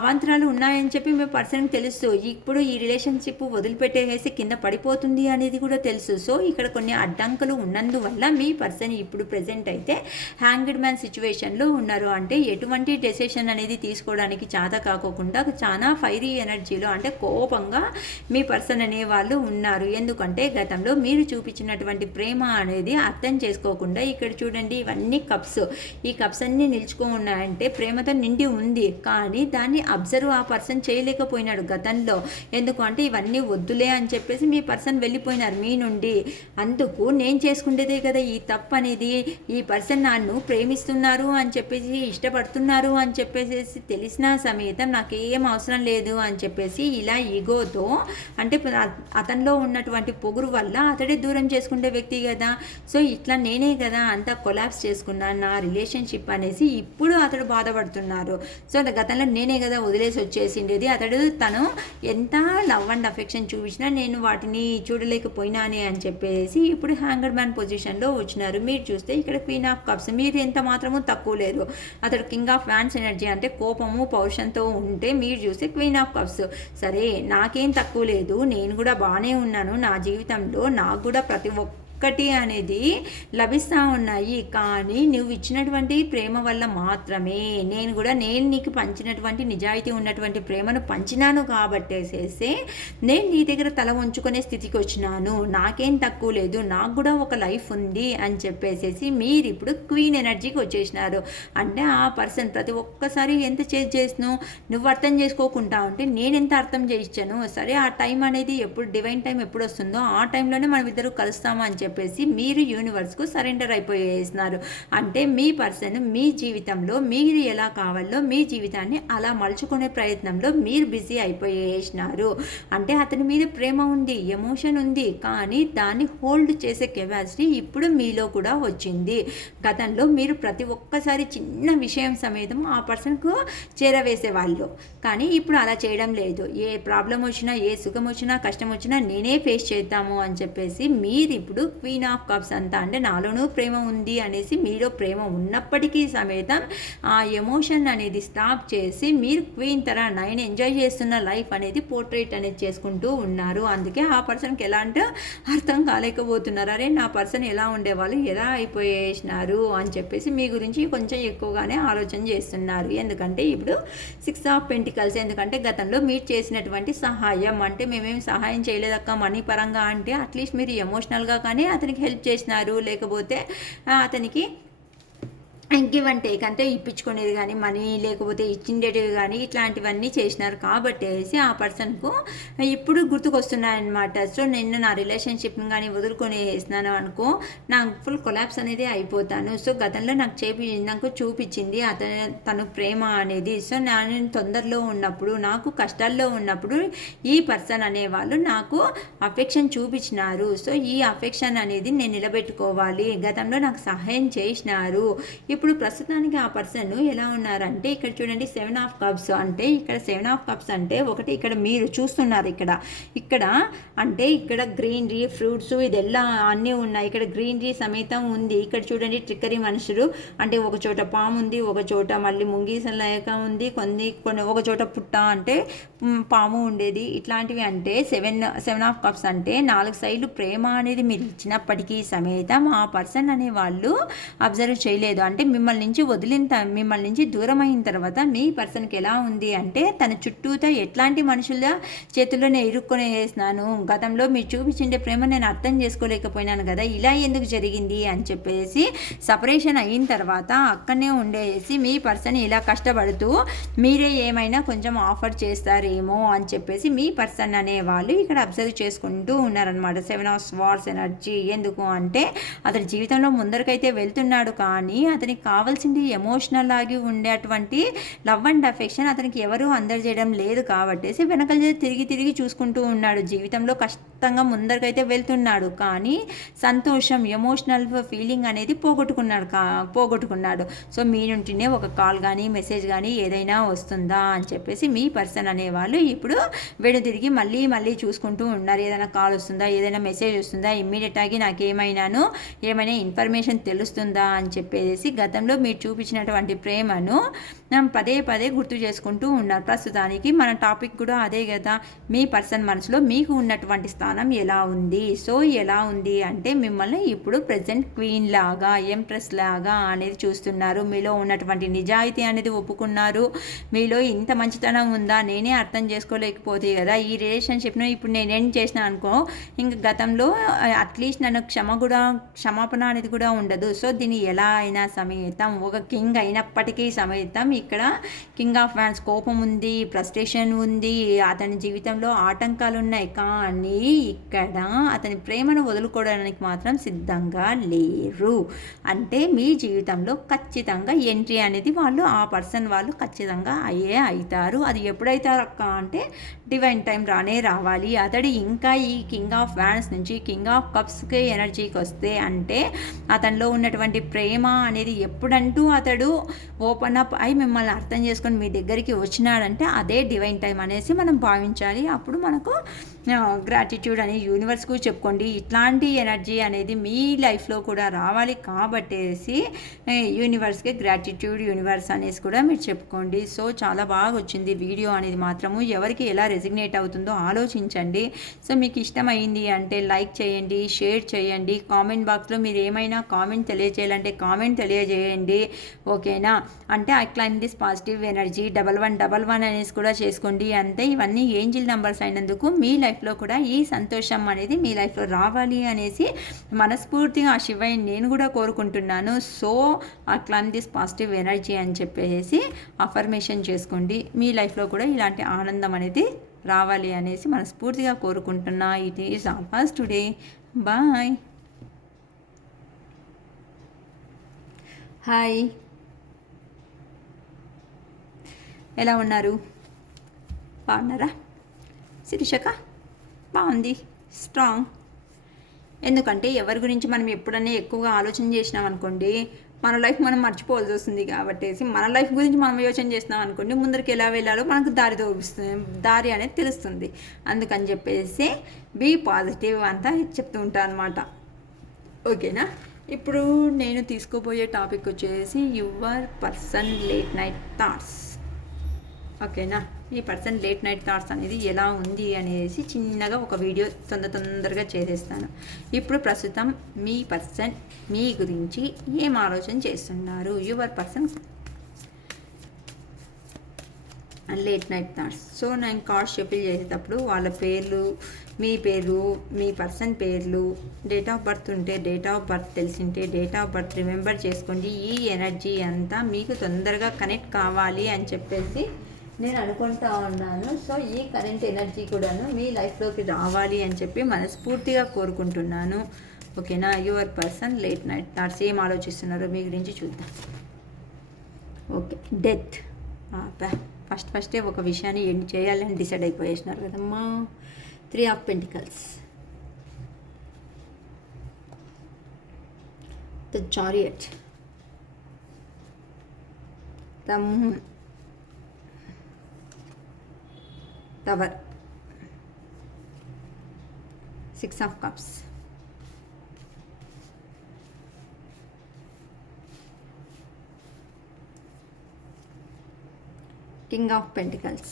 అవాంతరాలు ఉన్నాయని చెప్పి మీ పర్సన్కి తెలుసు. ఇప్పుడు ఈ రిలేషన్షిప్ వదిలిపెట్టేసి కింద పడిపోతుంది అనేది కూడా తెలుసు. సో ఇక్కడ కొన్ని అడ్డంకులు ఉన్నందువల్ల మీ పర్సన్ ఇప్పుడు ప్రెసెంట్ అయితే హ్యాంగ్డ్ మ్యాన్ సిచ్యువేషన్లో ఉన్నారు. అంటే ఎటువంటి డెసిషన్ అనేది తీసుకోవడానికి చేత కాకోకుండా చాలా ఫైరీ ఎనర్జీలో అంటే కోపంగా మీ పర్సన్ అనే వాళ్ళు ఉన్నారు. ఎందుకంటే గతంలో మీరు చూపించినటువంటి ప్రేమ అనేది అర్థం చేసుకోకుండా ఇక్కడ చూడండి ఇవన్నీ కప్స్, ఈ కప్స్ అన్నీ నిలుచుకో ఉన్నాయంటే ప్రేమతో నిండి ఉంది, కానీ దాన్ని అబ్జర్వ్ ఆ పర్సన్ చేయలేకపోయినాడు గతంలో. ఎందుకంటే ఇవన్నీ వద్దులే అని చెప్పేసి మీ పర్సన్ వెళ్ళిపోయినారు మీ నుండి. అందుకు నేను చేసుకుంటేదే కదా ఈ తప్పు అనేది, ఈ పర్సన్ నన్ను ప్రేమ ప్రేమిస్తున్నారు అని చెప్పేసి, ఇష్టపడుతున్నారు అని చెప్పేసి తెలిసిన సమేతం నాకేం అవసరం లేదు అని చెప్పేసి ఇలా ఈగోతో, అంటే అతనిలో ఉన్నటువంటి పొగురు వల్ల అతడే దూరం చేసుకునే వ్యక్తి కదా. సో ఇట్లా నేనే కదా అంతా కొలాప్స్ చేసుకున్నాను నా రిలేషన్షిప్ అనేసి ఇప్పుడు అతడు బాధపడుతున్నారు. సో గతంలో నేనే కదా వదిలేసి వచ్చేసిండేది, తను ఎంత లవ్ అండ్ అఫెక్షన్ చూపించినా నేను వాటిని చూడలేకపోయినానే అని చెప్పేసి ఇప్పుడు హ్యాంగర్ మ్యాన్ పొజిషన్లో వచ్చినారు. మీరు చూస్తే ఇక్కడ క్వీన్ ఆఫ్ కప్స్, మీరు ఎంత మాత్రము తక్కువ లేరు. అతడు కింగ్ ఆఫ్ వ్యాన్స్ ఎనర్జీ, అంటే కోపము పౌరుషంతో ఉంటే మీరు చూస్తే క్వీన్ ఆఫ్ కప్స్. సరే నాకేం తక్కువ లేదు, నేను కూడా బాగానే ఉన్నాను, నా జీవితంలో నాకు కూడా ప్రతి ఒక్కటి అనేది లభిస్తూ ఉన్నాయి. కానీ నువ్వు ఇచ్చినటువంటి ప్రేమ వల్ల మాత్రమే నేను నీకు పంచినటువంటి నిజాయితీ ఉన్నటువంటి ప్రేమను పంచినాను కాబట్టేసేసి నేను నీ దగ్గర తల ఉంచుకునే స్థితికి వచ్చినాను. నాకేం తక్కువ లేదు, నాకు కూడా ఒక లైఫ్ ఉంది అని చెప్పేసేసి మీరు ఇప్పుడు క్వీన్ ఎనర్జీకి వచ్చేసినారు. అంటే ఆ పర్సన్ ప్రతి ఒక్కసారి ఎంత చేసినావు, నువ్వు అర్థం చేసుకోకుండా ఉంటే నేను ఎంత అర్థం చేయించాను. సరే ఆ టైం అనేది ఎప్పుడు డివైన్ టైం ఎప్పుడు వస్తుందో ఆ టైంలోనే మనం ఇద్దరు కలుస్తాము అని చెప్పేసి మీరు యూనివర్స్కు సరెండర్ అయిపోయేస్తున్నారు. అంటే మీ పర్సన్ మీ జీవితంలో మీరు ఎలా కావాలో మీ జీవితాన్ని అలా మలుచుకునే ప్రయత్నంలో మీరు బిజీ అయిపోయేసినారు. అంటే అతని మీద ప్రేమ ఉంది, ఎమోషన్ ఉంది, కానీ దాన్ని హోల్డ్ చేసే కెపాసిటీ ఇప్పుడు మీలో కూడా వచ్చింది. గతంలో మీరు ప్రతి ఒక్కసారి చిన్న విషయం సమేతం ఆ పర్సన్కు చేరవేసేవాళ్ళు, కానీ ఇప్పుడు అలా చేయడం లేదు. ఏ ప్రాబ్లం వచ్చినా, ఏ సుఖం వచ్చినా, కష్టం వచ్చినా నేనే ఫేస్ చేద్దాము అని చెప్పేసి మీరు ఇప్పుడు క్వీన్ ఆఫ్ కప్స్ అంతా, అంటే నాలోనూ ప్రేమ ఉంది అనేసి మీలో ప్రేమ ఉన్నప్పటికీ సమేతం ఆ ఎమోషన్ అనేది స్టాప్ చేసి మీరు క్వీన్ తర నేను ఎంజాయ్ చేస్తున్న లైఫ్ అనేది పోర్ట్రేట్ అనేది చేసుకుంటూ ఉన్నారు. అందుకే ఆ పర్సన్కి ఎలాంటి అర్థం కాలేకపోతున్నారు. అరే నా పర్సన్ ఎలా ఉండేవాళ్ళు, ఎలా అయిపోయేసినారు అని చెప్పేసి మీ గురించి కొంచెం ఎక్కువగానే ఆలోచన చేస్తున్నారు. ఎందుకంటే ఇప్పుడు 6 ఆఫ్ పెంటికల్స్, ఎందుకంటే గతంలో మీరు చేసినటువంటి సహాయం, అంటే మేమేం సహాయం చేయలేదక్క మనీ పరంగా, అంటే అట్లీస్ట్ మీరు ఎమోషనల్గా కానీ అతనికి హెల్ప్ చేసినారు, లేకపోతే అతనికి గివ్ అండ్ టేక్ అంటే ఇప్పించుకునేది కానీ మనీ, లేకపోతే ఇచ్చిండేటివి కానీ ఇట్లాంటివన్నీ చేసినారు. కాబట్టేసి ఆ పర్సన్కు ఇప్పుడు గుర్తుకొస్తున్నాయన్నమాట. సో నేను నా రిలేషన్షిప్ని కానీ వదులుకొని వేసినాను అనుకో, నాకు ఫుల్ కొలాప్స్ అనేది అయిపోతాను. సో గతంలో నాకు చూపించింది తను ప్రేమ అనేది. సో నేను తొందరలో ఉన్నప్పుడు, నాకు కష్టాల్లో ఉన్నప్పుడు ఈ పర్సన్ అనేవాళ్ళు నాకు అఫెక్షన్ చూపించినారు. సో ఈ అఫెక్షన్ అనేది నేను నిలబెట్టుకోవాలి. గతంలో నాకు సహాయం చేసినారు. ఇప్పుడు ప్రస్తుతానికి ఆ పర్సన్ ఎలా ఉన్నారంటే ఇక్కడ చూడండి 7 ఆఫ్ కప్స్, అంటే ఇక్కడ 7 ఆఫ్ కప్స్ అంటే ఒకటి ఇక్కడ మీరు చూస్తున్నారు ఇక్కడ అంటే ఇక్కడ గ్రీనరీ, ఫ్రూట్స్ ఇదెల్లా అన్నీ ఉన్నాయి. ఇక్కడ గ్రీనరీ సమేతం ఉంది. ఇక్కడ చూడండి ట్రిక్కరీ మనుషులు, అంటే ఒక చోట పాము ఉంది, ఒక చోట మళ్ళీ ముంగీసం లేక ఉంది, కొన్ని ఒక చోట పుట్ట అంటే పాము ఉండేది. ఇట్లాంటివి అంటే 7 ఆఫ్ కప్స్ అంటే 4 సైడ్లు ప్రేమ అనేది మీరు ఇచ్చినప్పటికీ సమేతం ఆ పర్సన్ అనే వాళ్ళు అబ్జర్వ్ చేయలేదు. అంటే మిమ్మల్ని నుంచి దూరం అయిన తర్వాత మీ పర్సన్కి ఎలా ఉంది అంటే తన చుట్టూతో ఎట్లాంటి మనుషుల చేతుల్లోనే ఇరుక్కొని వేసినాను, గతంలో మీరు చూపించిండే ప్రేమ నేను అర్థం చేసుకోలేకపోయినాను కదా, ఇలా ఎందుకు జరిగింది అని చెప్పేసి సపరేషన్ అయిన తర్వాత అక్కడనే ఉండేసి మీ పర్సన్ ఇలా కష్టపడుతూ మీరే ఏమైనా కొంచెం ఆఫర్ చేస్తారేమో అని చెప్పేసి మీ పర్సన్ అనేవాళ్ళు ఇక్కడ అబ్జర్వ్ చేసుకుంటూ ఉన్నారనమాట. 7 ఆఫ్ స్వార్డ్స్ ఎనర్జీ. ఎందుకు అంటే అతని జీవితంలో ముందరికైతే వెళ్తున్నాడు, కానీ అతనికి కావాల్సింది ఎమోషనల్ లాగి ఉండేటువంటి లవ్ అండ్ అఫెక్షన్ అతనికి ఎవరు అందజేయడం లేదు. కాబట్టి వెనకలు తిరిగి చూసుకుంటూ ఉన్నాడు. జీవితంలో కష్టంగా ముందరికైతే వెళ్తున్నాడు, కానీ సంతోషం, ఎమోషనల్ ఫీలింగ్ అనేది పోగొట్టుకున్నాడు. సో మీ నుండినే ఒక కాల్ కానీ మెసేజ్ కానీ ఏదైనా వస్తుందా అని చెప్పేసి మీ పర్సన్ అనేవాళ్ళు ఇప్పుడు వెనుతిరిగి మళ్ళీ చూసుకుంటూ ఉన్నారు. ఏదైనా కాల్ వస్తుందా, ఏదైనా మెసేజ్ వస్తుందా, ఇమ్మీడియట్గా నాకు ఏమైనా ఇన్ఫర్మేషన్ తెలుస్తుందా అని చెప్పేసి గతంలో మీరు చూపించినటువంటి ప్రేమను పదే గుర్తు చేసుకుంటూ ఉన్నారు. ప్రస్తుతానికి మన టాపిక్ కూడా అదే కదా, మీ పర్సన్ మనసులో మీకు ఉన్నటువంటి స్థానం ఎలా ఉంది. సో ఎలా ఉంది అంటే మిమ్మల్ని ఇప్పుడు ప్రెజెంట్ క్వీన్ లాగా, ఎంప్రెస్ లాగా అనేది చూస్తున్నారు. మీలో ఉన్నటువంటి నిజాయితీ అనేది ఒప్పుకున్నారు. మీలో ఇంత మంచితనం ఉందా, నేనే అర్థం చేసుకోలేకపోతే కదా ఈ రిలేషన్షిప్ను ఇప్పుడు నేను ఎండ్ చేసిన అనుకో, ఇంకా గతంలో అట్లీస్ట్ నన్ను క్షమాపణ అనేది కూడా ఉండదు. సో దీన్ని ఎలా అయినా సಮೇతం ఒక కింగ్ అయినప్పటికీ సಮೇతం ఇక్కడ కింగ్ ఆఫ్ వ్యాండ్స్ కోపం ఉంది, ఫ్రస్ట్రేషన్ ఉంది, అతని జీవితంలో ఆటంకాలు ఉన్నాయి. కానీ ఇక్కడ అతని ప్రేమను వదులుకోవడానికి మాత్రం సిద్ధంగా లేరు. అంటే మీ జీవితంలో ఖచ్చితంగా ఎంట్రీ అనేది ఆ పర్సన్ వాళ్ళు ఖచ్చితంగా అవుతారు. అది ఎప్పుడైతారు అక్క అంటే డివైన్ టైం రావాలి. అతడు ఇంకా ఈ కింగ్ ఆఫ్ వ్యాండ్స్ నుంచి కింగ్ ఆఫ్ కప్స్కి ఎనర్జీకి వస్తే అంటే అతనిలో ఉన్నటువంటి ప్రేమ అనేది ఎప్పుడంటూ అతడు ఓపెన్ అప్ అయి మిమ్మల్ని అర్థం చేసుకొని మీ దగ్గరికి వచ్చినాడంటే అదే డివైన్ టైం అనేసి మనం భావించాలి. అప్పుడు మనకు గ్రాటిట్యూడ్ అని యూనివర్స్కు చెప్పుకోండి. ఇట్లాంటి ఎనర్జీ అనేది మీ లైఫ్లో కూడా రావాలి కాబట్టేసి యూనివర్స్కి గ్రాటిట్యూడ్ యూనివర్స్ అనేసి కూడా మీరు చెప్పుకోండి. సో చాలా బాగా వచ్చింది వీడియో అనేది మాత్రము. ఎవరికి ఎలా రెసిగ్నేట్ అవుతుందో ఆలోచించండి. సో మీకు ఇష్టమైంది అంటే లైక్ చేయండి, షేర్ చేయండి, కామెంట్ బాక్స్లో మీరు ఏమైనా కామెంట్ తెలియజేయాలంటే కామెంట్ తెలియజేయండి. ఓకేనా? అంటే I claim this positive energy 1111 అనేసి కూడా చేసుకోండి. అంతే. ఇవన్నీ ఏంజిల్ నెంబర్స్ అయినందుకు మీ లైఫ్లో కూడా ఈ సంతోషం అనేది మీ లైఫ్లో రావాలి అనేసి మనస్ఫూర్తిగా ఆ శివయ్యని నేను కూడా కోరుకుంటున్నాను. So I claim this positive energy అని చెప్పేసి అఫర్మేషన్ చేసుకోండి. మీ లైఫ్లో కూడా ఇలాంటి ఆనందం అనేది రావాలి అనేసి మనస్ఫూర్తిగా కోరుకుంటున్నా. It is all for today. Bye. Hi, ఎలా ఉన్నారు? బాగున్నారా? శిరీషక బాగుంది, స్ట్రాంగ్. ఎందుకంటే ఎవరి గురించి మనం ఎప్పుడన్నా ఎక్కువగా ఆలోచన చేసినాం అనుకోండి, మన లైఫ్ మనం మర్చిపోవాల్సి వస్తుంది. కాబట్టి మన లైఫ్ గురించి మనం యోచన చేస్తున్నాం అనుకోండి, ముందరికి ఎలా వెళ్ళాలో మనకు దారి అనేది తెలుస్తుంది. అందుకని చెప్పేసి బీ పాజిటివ్ అంతా చెప్తూ ఉంటాను అనమాట. ఓకేనా? ఇప్పుడు నేను తీసుకోబోయే టాపిక్ వచ్చేసి your person late night thoughts. ఓకేనా? ఈ పర్సన్ లేట్ నైట్ థాట్స్ అనేది ఎలా ఉంది అనేసి చిన్నగా ఒక వీడియో తొందరగా చేసేస్తాను. ఇప్పుడు ప్రస్తుతం మీ పర్సన్ మీ గురించి ఏం ఆలోచన చేస్తున్నారు? Your person late night thoughts. So నేను కార్డ్స్ షఫిల్ చేసేటప్పుడు వాళ్ళ పేర్లు, మీ పేరు, మీ పర్సన్ పేర్లు, డేట్ ఆఫ్ బర్త్ ఉంటే డేట్ ఆఫ్ బర్త్ తెలిసింటే డేట్ ఆఫ్ బర్త్ రిమెంబర్ చేసుకోండి. ఈ ఎనర్జీ అంతా మీకు తొందరగా కనెక్ట్ కావాలి అని చెప్పేసి నేను అనుకుంటా ఉన్నాను. సో ఈ కరెంట్ ఎనర్జీ కూడాను మీ లైఫ్లోకి రావాలి అని చెప్పి మనస్ఫూర్తిగా కోరుకుంటున్నాను. ఓకేనా? Your person late night thoughts ఏం ఆలోచిస్తున్నారో మీ గురించి చూద్దాం. Okay, death. ఫస్టే ఒక విషయాన్ని ఎండ్ చేయాలని డిసైడ్ అయిపోయేసినారు కదమ్మా. 3 of pentacles, the chariot, the moon, tower, 6 of cups, king of pentacles,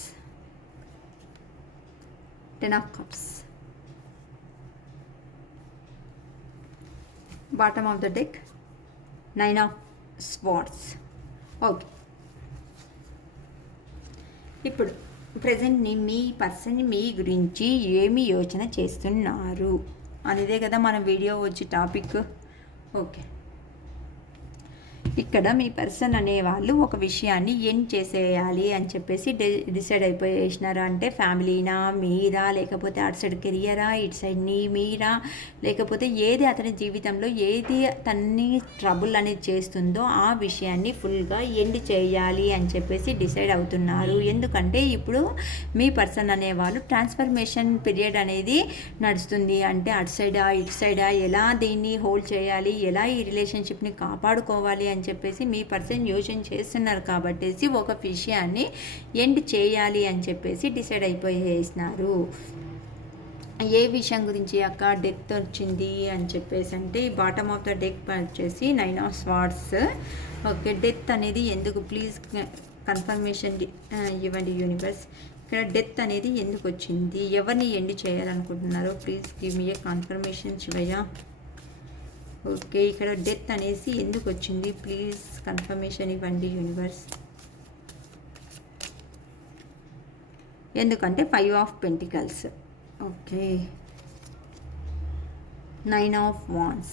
10 of cups, bottom of the deck, 9 of swords. Okay, ఇప్పుడు ప్రజెంట్ని మీ పర్సన్ మీ గురించి ఏమి యోచన చేస్తున్నారు అనేదే కదా మన వీడియో వచ్చి టాపిక్. ఓకే, ఇక్కడ మీ పర్సన్ అనేవాళ్ళు ఒక విషయాన్ని ఎండ్ చేసేయాలి అని చెప్పేసి డిసైడ్ అయిపోయేసినారు. అంటే ఫ్యామిలీనా, మీరా, లేకపోతే అటు సైడ్ కెరియరా, ఇటు సైడ్ మీరా, లేకపోతే ఏది అతని జీవితంలో ఏది తన్ని ట్రబుల్ అనేది చేస్తుందో ఆ విషయాన్ని ఫుల్గా ఎండ్ చేయాలి అని చెప్పేసి డిసైడ్ అవుతున్నారు. ఎందుకంటే ఇప్పుడు మీ పర్సన్ అనేవాళ్ళు ట్రాన్స్ఫర్మేషన్ పీరియడ్ అనేది నడుస్తుంది. అంటే అటు సైడా ఇటు సైడా ఎలా దీన్ని హోల్డ్ చేయాలి, ఎలా ఈ రిలేషన్షిప్ని కాపాడుకోవాలి అని చెప్పేసి మీ పర్సన్ యోచన చేస్తున్నారు. కాబట్టి ఒక విషయాన్ని ఎండ్ చేయాలి అని చెప్పేసి డిసైడ్ అయిపోయేసినారు. ఏ విషయం గురించి అక్క? డెత్ వచ్చింది అని చెప్పేసి అంటే బాటమ్ ఆఫ్ ద డెక్ వచ్చేసి 9 ఆఫ్ స్వార్డ్స్. ఓకే, డెత్ అనేది ఎందుకు? ప్లీజ్ కన్ఫర్మేషన్ ఇవ్వండి యూనివర్స్. ఇక్కడ డెత్ అనేది ఎందుకు వచ్చింది? ఎవరిని ఎండ్ చేయాలనుకుంటున్నారో please give me a confirmation Shivayya. Okay, ఇక్కడ డెత్ అనేసి ఎందుకు వచ్చింది? ప్లీజ్ కన్ఫర్మేషన్ ఇవ్వండి యూనివర్స్. ఎందుకంటే 5 of pentacles. Okay, 9 of wands,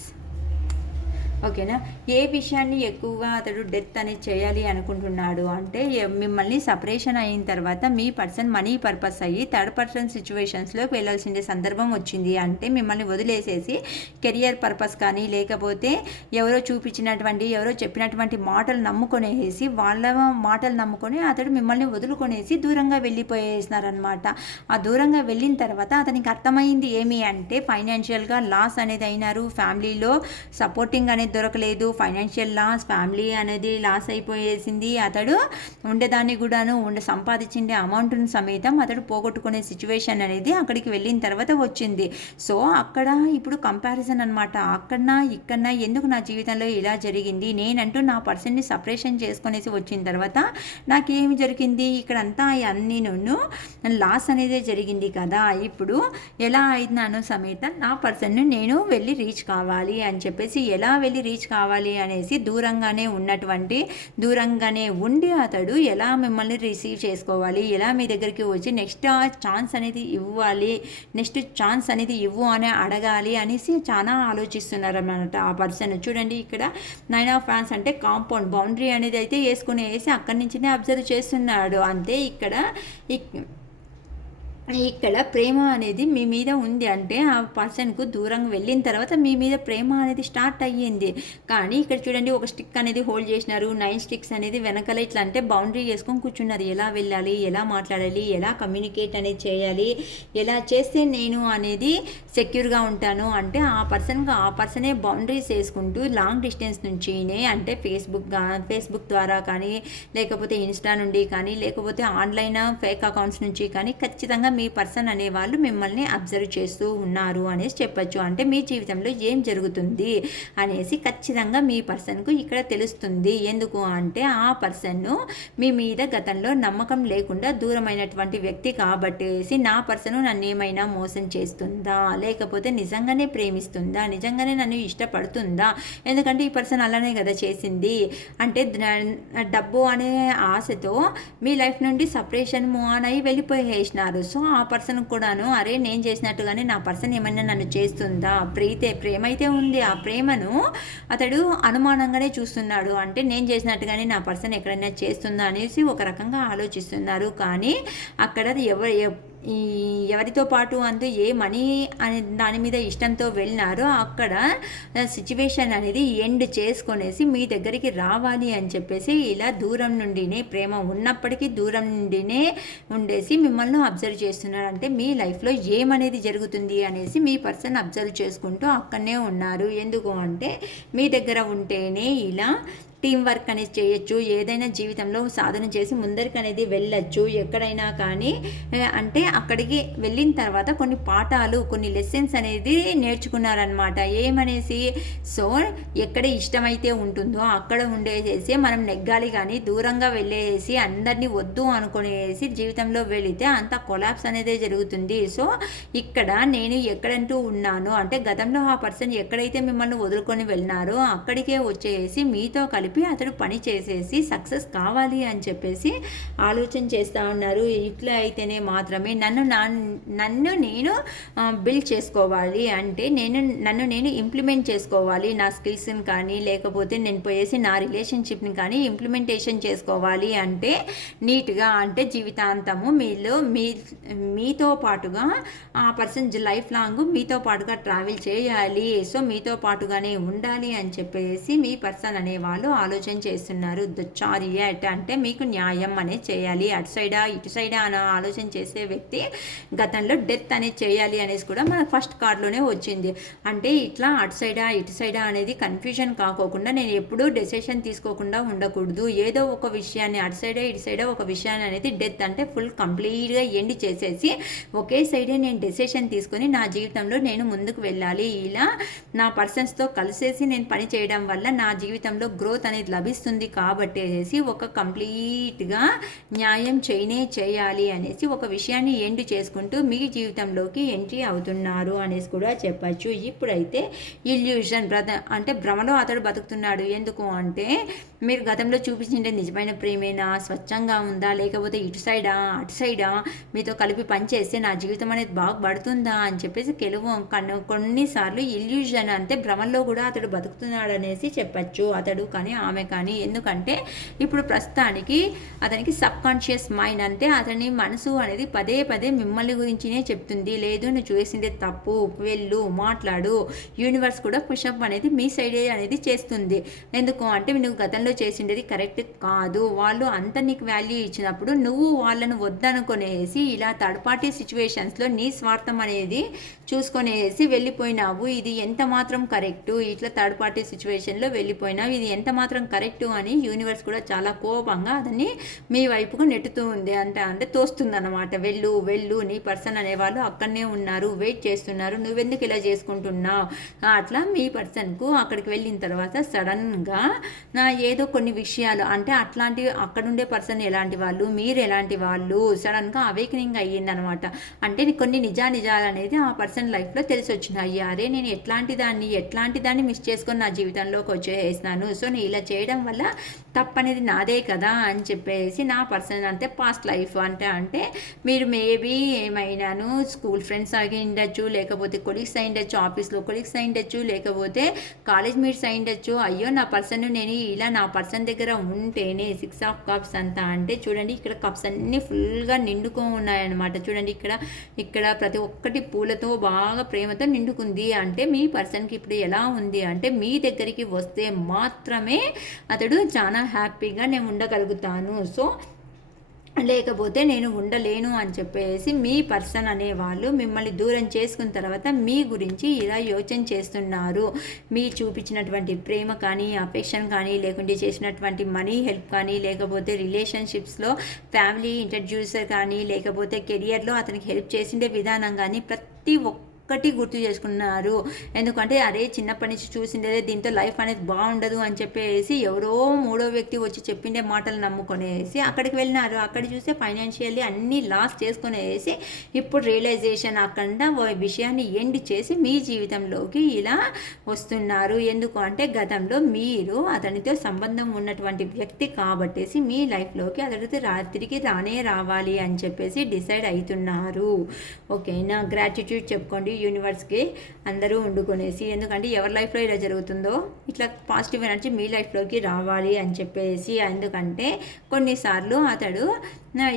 ఓకేనా. ఏ విషయాన్ని ఎక్కువగా అతడు డెత్ అనేది చేయాలి అనుకుంటున్నాడు అంటే మిమ్మల్ని సపరేషన్ అయిన తర్వాత మీ పర్సన్ మనీ పర్పస్ అయ్యి థర్డ్ పర్సన్ సిచ్యువేషన్స్లోకి వెళ్ళాల్సిన సందర్భం వచ్చింది. అంటే మిమ్మల్ని వదిలేసేసి కెరియర్ పర్పస్ కానీ లేకపోతే ఎవరో చూపించినటువంటి ఎవరో చెప్పినటువంటి మాటలు నమ్ముకొనేసి వాళ్ళ మాటలు నమ్ముకొని అతడు మిమ్మల్ని వదులుకొనేసి దూరంగా వెళ్ళిపోయేసినారనమాట. ఆ దూరంగా వెళ్ళిన తర్వాత అతనికి అర్థమైంది ఏమి అంటే ఫైనాన్షియల్గా లాస్ అనేది అయినారు, ఫ్యామిలీలో సపోర్టింగ్ అనేది దొరకలేదు, ఫైనాన్షియల్ లాస్, ఫ్యామిలీ అనేది లాస్ అయిపోయేసింది. అతడు ఉండేదాన్ని కూడాను సంపాదించిండే అమౌంట్ని సಮೇతం అతడు పోగొట్టుకునే సిచ్యువేషన్ అనేది అక్కడికి వెళ్ళిన తర్వాత వచ్చింది. సో అక్కడ ఇప్పుడు కంపారిజన్ అనమాట. అక్కడనా ఇక్కడనా ఎందుకు నా జీవితంలో ఇలా జరిగింది, నేనంటూ నా పర్సన్ని సపరేషన్ చేసుకునేసి వచ్చిన తర్వాత నాకేమి జరిగింది, ఇక్కడంతా అన్నీ లాస్ అనేది జరిగింది కదా, ఇప్పుడు ఎలా అయినాను సమేత నా పర్సన్ని నేను వెళ్ళి రీచ్ కావాలి అని చెప్పేసి ఎలా వెళ్ళి రీచ్ కావాలి అనేసి దూరంగానే ఉండి అతడు ఎలా మిమ్మల్ని రిసీవ్ చేసుకోవాలి, ఎలా మీ దగ్గరికి వచ్చి నెక్స్ట్ ఛాన్స్ అనేది ఇవ్వు అని అడగాలి అనేసి చాలా ఆలోచిస్తున్నారు అన్నమాట ఆ పర్సన్. చూడండి ఇక్కడ 9 ఆఫ్ ఫ్యాన్స్ అంటే కాంపౌండ్ బౌండరీ అనేది అయితే వేసి అక్కడి నుంచినే అబ్జర్వ్ చేస్తున్నాడు. అంతే ఇక్కడ ప్రేమ అనేది మీ మీద ఉంది అంటే ఆ పర్సన్కు దూరంగా వెళ్ళిన తర్వాత మీ మీద ప్రేమ అనేది స్టార్ట్ అయ్యింది. కానీ ఇక్కడ చూడండి ఒక స్టిక్ అనేది హోల్డ్ చేసినారు, 9 స్టిక్స్ అనేది వెనకాల ఇట్లా అంటే బౌండరీ చేసుకొని కూర్చున్నారు. ఎలా వెళ్ళాలి, ఎలా మాట్లాడాలి, ఎలా కమ్యూనికేట్ అనేది చేయాలి, ఎలా చేస్తే నేను అనేది సెక్యూర్గా ఉంటాను అంటే ఆ పర్సనే బౌండరీస్ వేసుకుంటూ లాంగ్ డిస్టెన్స్ నుంచినే అంటే ఫేస్బుక్ ద్వారా కానీ లేకపోతే ఇన్స్టా నుండి కానీ లేకపోతే ఆన్లైన్ ఫేక్ అకౌంట్స్ నుంచి కానీ ఖచ్చితంగా మీ పర్సన్ అనేవాళ్ళు మిమ్మల్ని అబ్జర్వ్ చేస్తూ ఉన్నారు అనేసి చెప్పచ్చు. అంటే మీ జీవితంలో ఏం జరుగుతుంది అనేసి ఖచ్చితంగా మీ పర్సన్కు ఇక్కడ తెలుస్తుంది. ఎందుకు అంటే ఆ పర్సన్ను మీ మీద గతంలో నమ్మకం లేకుండా దూరమైనటువంటి వ్యక్తి కాబట్టేసి నా పర్సన్ నన్ను ఏమైనా మోసం చేస్తుందా, లేకపోతే నిజంగానే ప్రేమిస్తుందా, నిజంగానే నన్ను ఇష్టపడుతుందా, ఎందుకంటే ఈ పర్సన్ అలానే కదా చేసింది అంటే డబ్బు అనే ఆశతో మీ లైఫ్ నుండి సపరేషన్ మూవ్ ఆన్ అయ్యి వెళ్ళిపోయేసినారు. సో ఆ పర్సన్ కూడాను అరే నేను చేసినట్టుగానే నా పర్సన్ ఏమైనా నన్ను చేస్తుందా, ప్రేమ అయితే ఉంది, ఆ ప్రేమను అతడు అనుమానంగానే చూస్తున్నాడు. అంటే నేను చేసినట్టుగానే నా పర్సన్ ఎక్కడైనా చేస్తుందా అనేసి ఒక రకంగా ఆలోచిస్తున్నారు. కానీ అక్కడ ఎవరితో పాటు ఏ మనీ అనే దాని మీద ఇష్టంతో వెళ్ళినారో అక్కడ సిచ్యువేషన్ అనేది ఎండ్ చేసుకొనేసి మీ దగ్గరికి రావాలి అని చెప్పేసి ఇలా దూరం నుండినే ప్రేమ ఉన్నప్పటికీ దూరం నుండినే ఉండేసి మిమ్మల్ని అబ్జర్వ్ చేస్తున్నారు. అంటే మీ లైఫ్లో ఏమనేది జరుగుతుంది అనేసి మీ పర్సన్ అబ్జర్వ్ చేసుకుంటూ అక్కడనే ఉన్నారు. ఎందుకు అంటే మీ దగ్గర ఉంటేనే ఇలా టీం వర్క్ అనేది చేయొచ్చు, ఏదైనా జీవితంలో సాధన చేసి ముందరికి అనేది వెళ్ళొచ్చు ఎక్కడైనా. కానీ అంటే అక్కడికి వెళ్ళిన తర్వాత కొన్ని పాఠాలు కొన్ని లెసన్స్ అనేది నేర్చుకున్నారనమాట. ఏమనేసి సో ఎక్కడ ఇష్టమైతే ఉంటుందో అక్కడ ఉండేసేసి మనం నెగ్గాలి, కానీ దూరంగా వెళ్ళేసి అందరినీ వద్దు అనుకునేసి జీవితంలో వెళితే అంత కొలాప్స్ అనేది జరుగుతుంది. సో ఇక్కడ నేను ఎక్కడంటూ ఉన్నాను అంటే గతంలో ఆ పర్సన్ ఎక్కడైతే మిమ్మల్ని వదులుకొని వెళ్ళినారో అక్కడికే వచ్చేసి మీతో కలిపి అతడు పని చేసేసి సక్సెస్ కావాలి అని చెప్పేసి ఆలోచన చేస్తూ ఉన్నారు. ఇట్లా అయితేనే మాత్రమే నన్ను నేను బిల్డ్ చేసుకోవాలి అంటే నన్ను నేను ఇంప్లిమెంట్ చేసుకోవాలి, నా స్కిల్స్ని కానీ లేకపోతే నేను పోయేసి నా రిలేషన్షిప్ని కానీ ఇంప్లిమెంటేషన్ చేసుకోవాలి అంటే నీట్గా అంటే జీవితాంతము మీతో పాటుగా ఆ పర్సన్ లైఫ్ లాంగ్ మీతో పాటుగా ట్రావెల్ చేయాలి, సో మీతో పాటుగానే ఉండాలి అని చెప్పేసి మీ పర్సన్ అనేవాళ్ళు ఆలోచన చేస్తున్నారు. చారియట్ అంటే మీకు న్యాయం అనేది చేయాలి, అటు సైడా ఇటు సైడా అని ఆలోచన చేసే వ్యక్తి గతంలో డెత్ అనేది చేయాలి అనేసి కూడా మనకు ఫస్ట్ కార్డులోనే వచ్చింది. అంటే ఇట్లా అటు సైడా ఇటు సైడా అనేది కన్ఫ్యూజన్ కాకోకుండా నేను ఎప్పుడూ డెసిషన్ తీసుకోకుండా ఉండకూడదు, ఏదో ఒక విషయాన్ని అటు సైడా ఇటు సైడా ఒక విషయాన్ని అనేది డెత్ అంటే ఫుల్ కంప్లీట్గా ఎండ్ చేసేసి ఒకే సైడే నేను డెసిషన్ తీసుకొని నా జీవితంలో నేను ముందుకు వెళ్ళాలి, ఇలా నా పర్సన్స్తో కలిసేసి నేను పని చేయడం వల్ల నా జీవితంలో గ్రోత్ అనేది లభిస్తుంది కాబట్టి ఒక కంప్లీట్గా న్యాయం చేయాలి అనేసి ఒక విషయాన్ని ఎండ్ చేసుకుంటూ మీ జీవితంలోకి ఎంట్రీ అవుతున్నారు అనేసి కూడా చెప్పచ్చు. ఇప్పుడైతే ఇల్యూషన్ అంటే భ్రమలో అతడు బతుకుతున్నాడు. ఎందుకు అంటే మీరు గతంలో చూపించిండే నిజమైన ప్రేమేనా, స్వచ్ఛంగా ఉందా, లేకపోతే ఇటు సైడా అటు సైడా, మీతో కలిపి పనిచేస్తే నా జీవితం అనేది బాగుపడుతుందా అని చెప్పేసి కొన్నిసార్లు ఇల్యూషన్ అంటే భ్రమల్లో కూడా అతడు బతుకుతున్నాడు అనేసి చెప్పచ్చు. అతడు కానీ ఆమె కానీ. ఎందుకంటే ఇప్పుడు ప్రస్తుతానికి అతనికి సబ్ కాన్షియస్ మైండ్ అంటే అతని మనసు అనేది పదే పదే మిమ్మల్ని గురించినే చెప్తుంది. లేదు నువ్వు చూసిందే తప్పు, వెళ్ళు మాట్లాడు. యూనివర్స్ కూడా పుషప్ అనేది మీ సైడే అనేది చేస్తుంది. ఎందుకు అంటే నువ్వు గతంలో చేసిండేది కరెక్ట్ కాదు. వాళ్ళు అంత నీకు వాల్యూ ఇచ్చినప్పుడు నువ్వు వాళ్ళను వద్దనుకునేసి ఇలా థర్డ్ పార్టీ సిచ్యువేషన్స్లో నీ స్వార్థం అనేది చూసుకొనేసి వెళ్ళిపోయినావు. ఇది ఎంత మాత్రం కరెక్టు, ఇట్లా థర్డ్ పార్టీ సిచ్యువేషన్లో వెళ్ళిపోయినావు, ఇది ఎంత మాత్రం కరెక్టు అని యూనివర్స్ కూడా చాలా కోపంగా అతన్ని మీ వైపుకు నెట్టుతూ ఉంది. అంటే తోస్తుంది అనమాట. వెళ్ళు నీ పర్సన్ అనేవాళ్ళు అక్కడనే ఉన్నారు, వెయిట్ చేస్తున్నారు, నువ్వెందుకు ఇలా చేసుకుంటున్నావు. అట్లా మీ పర్సన్కు అక్కడికి వెళ్ళిన తర్వాత సడన్గా ఏదో కొన్ని విషయాలు అంటే అట్లాంటివి అక్కడుండే పర్సన్ ఎలాంటి వాళ్ళు, మీరు ఎలాంటి వాళ్ళు, సడన్గా అవేకనింగ్ అయ్యిందనమాట. అంటే కొన్ని నిజాలు అనేది ఆ పర్సన్ లైఫ్లో తెలిసి వచ్చినాయి. అరే నేను ఎట్లాంటి దాన్ని మిస్ చేసుకొని నా జీవితంలోకి వచ్చేసినాను. సో నేను ఇలా చేయడం వల్ల తప్పనేది నాదే కదా అని చెప్పేసి నా పర్సన్ అంటే పాస్ట్ లైఫ్ అంటే మీరు మేబీ ఏమైనాను స్కూల్ ఫ్రెండ్స్ అయి ఉండొచ్చు, లేకపోతే కొలీగ్స్ అయి ఉండొచ్చు, ఆఫీస్లో కొలీగ్స్ అయి ఉండొచ్చు, లేకపోతే కాలేజ్ మీట్స్ అయి ఉండొచ్చు. అయ్యో నా పర్సన్ నేను ఇలా నా పర్సన్ దగ్గర ఉంటేనే 6 ఆఫ్ కప్స్ అంతా అంటే చూడండి ఇక్కడ కప్స్ అన్నీ ఫుల్గా నిండుకో ఉన్నాయన్నమాట. చూడండి ఇక్కడ ప్రతి ఒక్కటి పూలతో బాగా ప్రేమతో నిండుకుంది. అంటే మీ పర్సన్కి ఇప్పుడు ఎలా ఉంది అంటే మీ దగ్గరికి వస్తే మాత్రమే అతడు చాలా హ్యాపీగా నేను ఉండగలుగుతాను, సో లేకపోతే నేను ఉండలేను అని చెప్పేసి మీ పర్సన్ అనేవాళ్ళు మిమ్మల్ని దూరం చేసుకున్న తర్వాత మీ గురించి ఇలా యోచన చేస్తున్నారు. మీ చూపించినటువంటి ప్రేమ కానీ, అఫెక్షన్ కానీ, లేకుంటే చేసినటువంటి మనీ హెల్ప్ కానీ, లేకపోతే రిలేషన్షిప్స్లో ఫ్యామిలీ ఇంట్రడ్యూసర్ కానీ, లేకపోతే కెరియర్లో అతనికి హెల్ప్ చేసిండే విధానం కానీ ప్రతి ఒక్కటి గుర్తు చేసుకున్నారు. ఎందుకంటే అరే చిన్నప్పటి నుంచి చూసిండేదే, దీంతో లైఫ్ అనేది బాగుండదు అని చెప్పేసి ఎవరో మూడో వ్యక్తి వచ్చి చెప్పిండే మాటలు నమ్ముకొనేసి అక్కడికి వెళ్ళినారు. అక్కడ చూస్తే ఫైనాన్షియల్లీ అన్నీ లాస్ చేసుకునేసి ఇప్పుడు రియలైజేషన్ అక్కడ విషయాన్ని ఎండ్ చేసి మీ జీవితంలోకి ఇలా వస్తున్నారు. ఎందుకు అంటే గతంలో మీరు అతనితో సంబంధం ఉన్నటువంటి వ్యక్తి కాబట్టేసి మీ లైఫ్లోకి అతడితో తిరిగి రావాలి అని చెప్పేసి డిసైడ్ అవుతున్నారు. ఓకేనా, గ్రాటిట్యూడ్ చెప్పుకోండి యూనివర్స్కి అందరూ వండుకొనేసి. ఎందుకంటే ఎవరి లైఫ్లో ఇలా జరుగుతుందో ఇట్లా పాజిటివ్ ఎనర్జీ మీ లైఫ్లోకి రావాలి అని చెప్పేసి. ఎందుకంటే కొన్నిసార్లు అతడు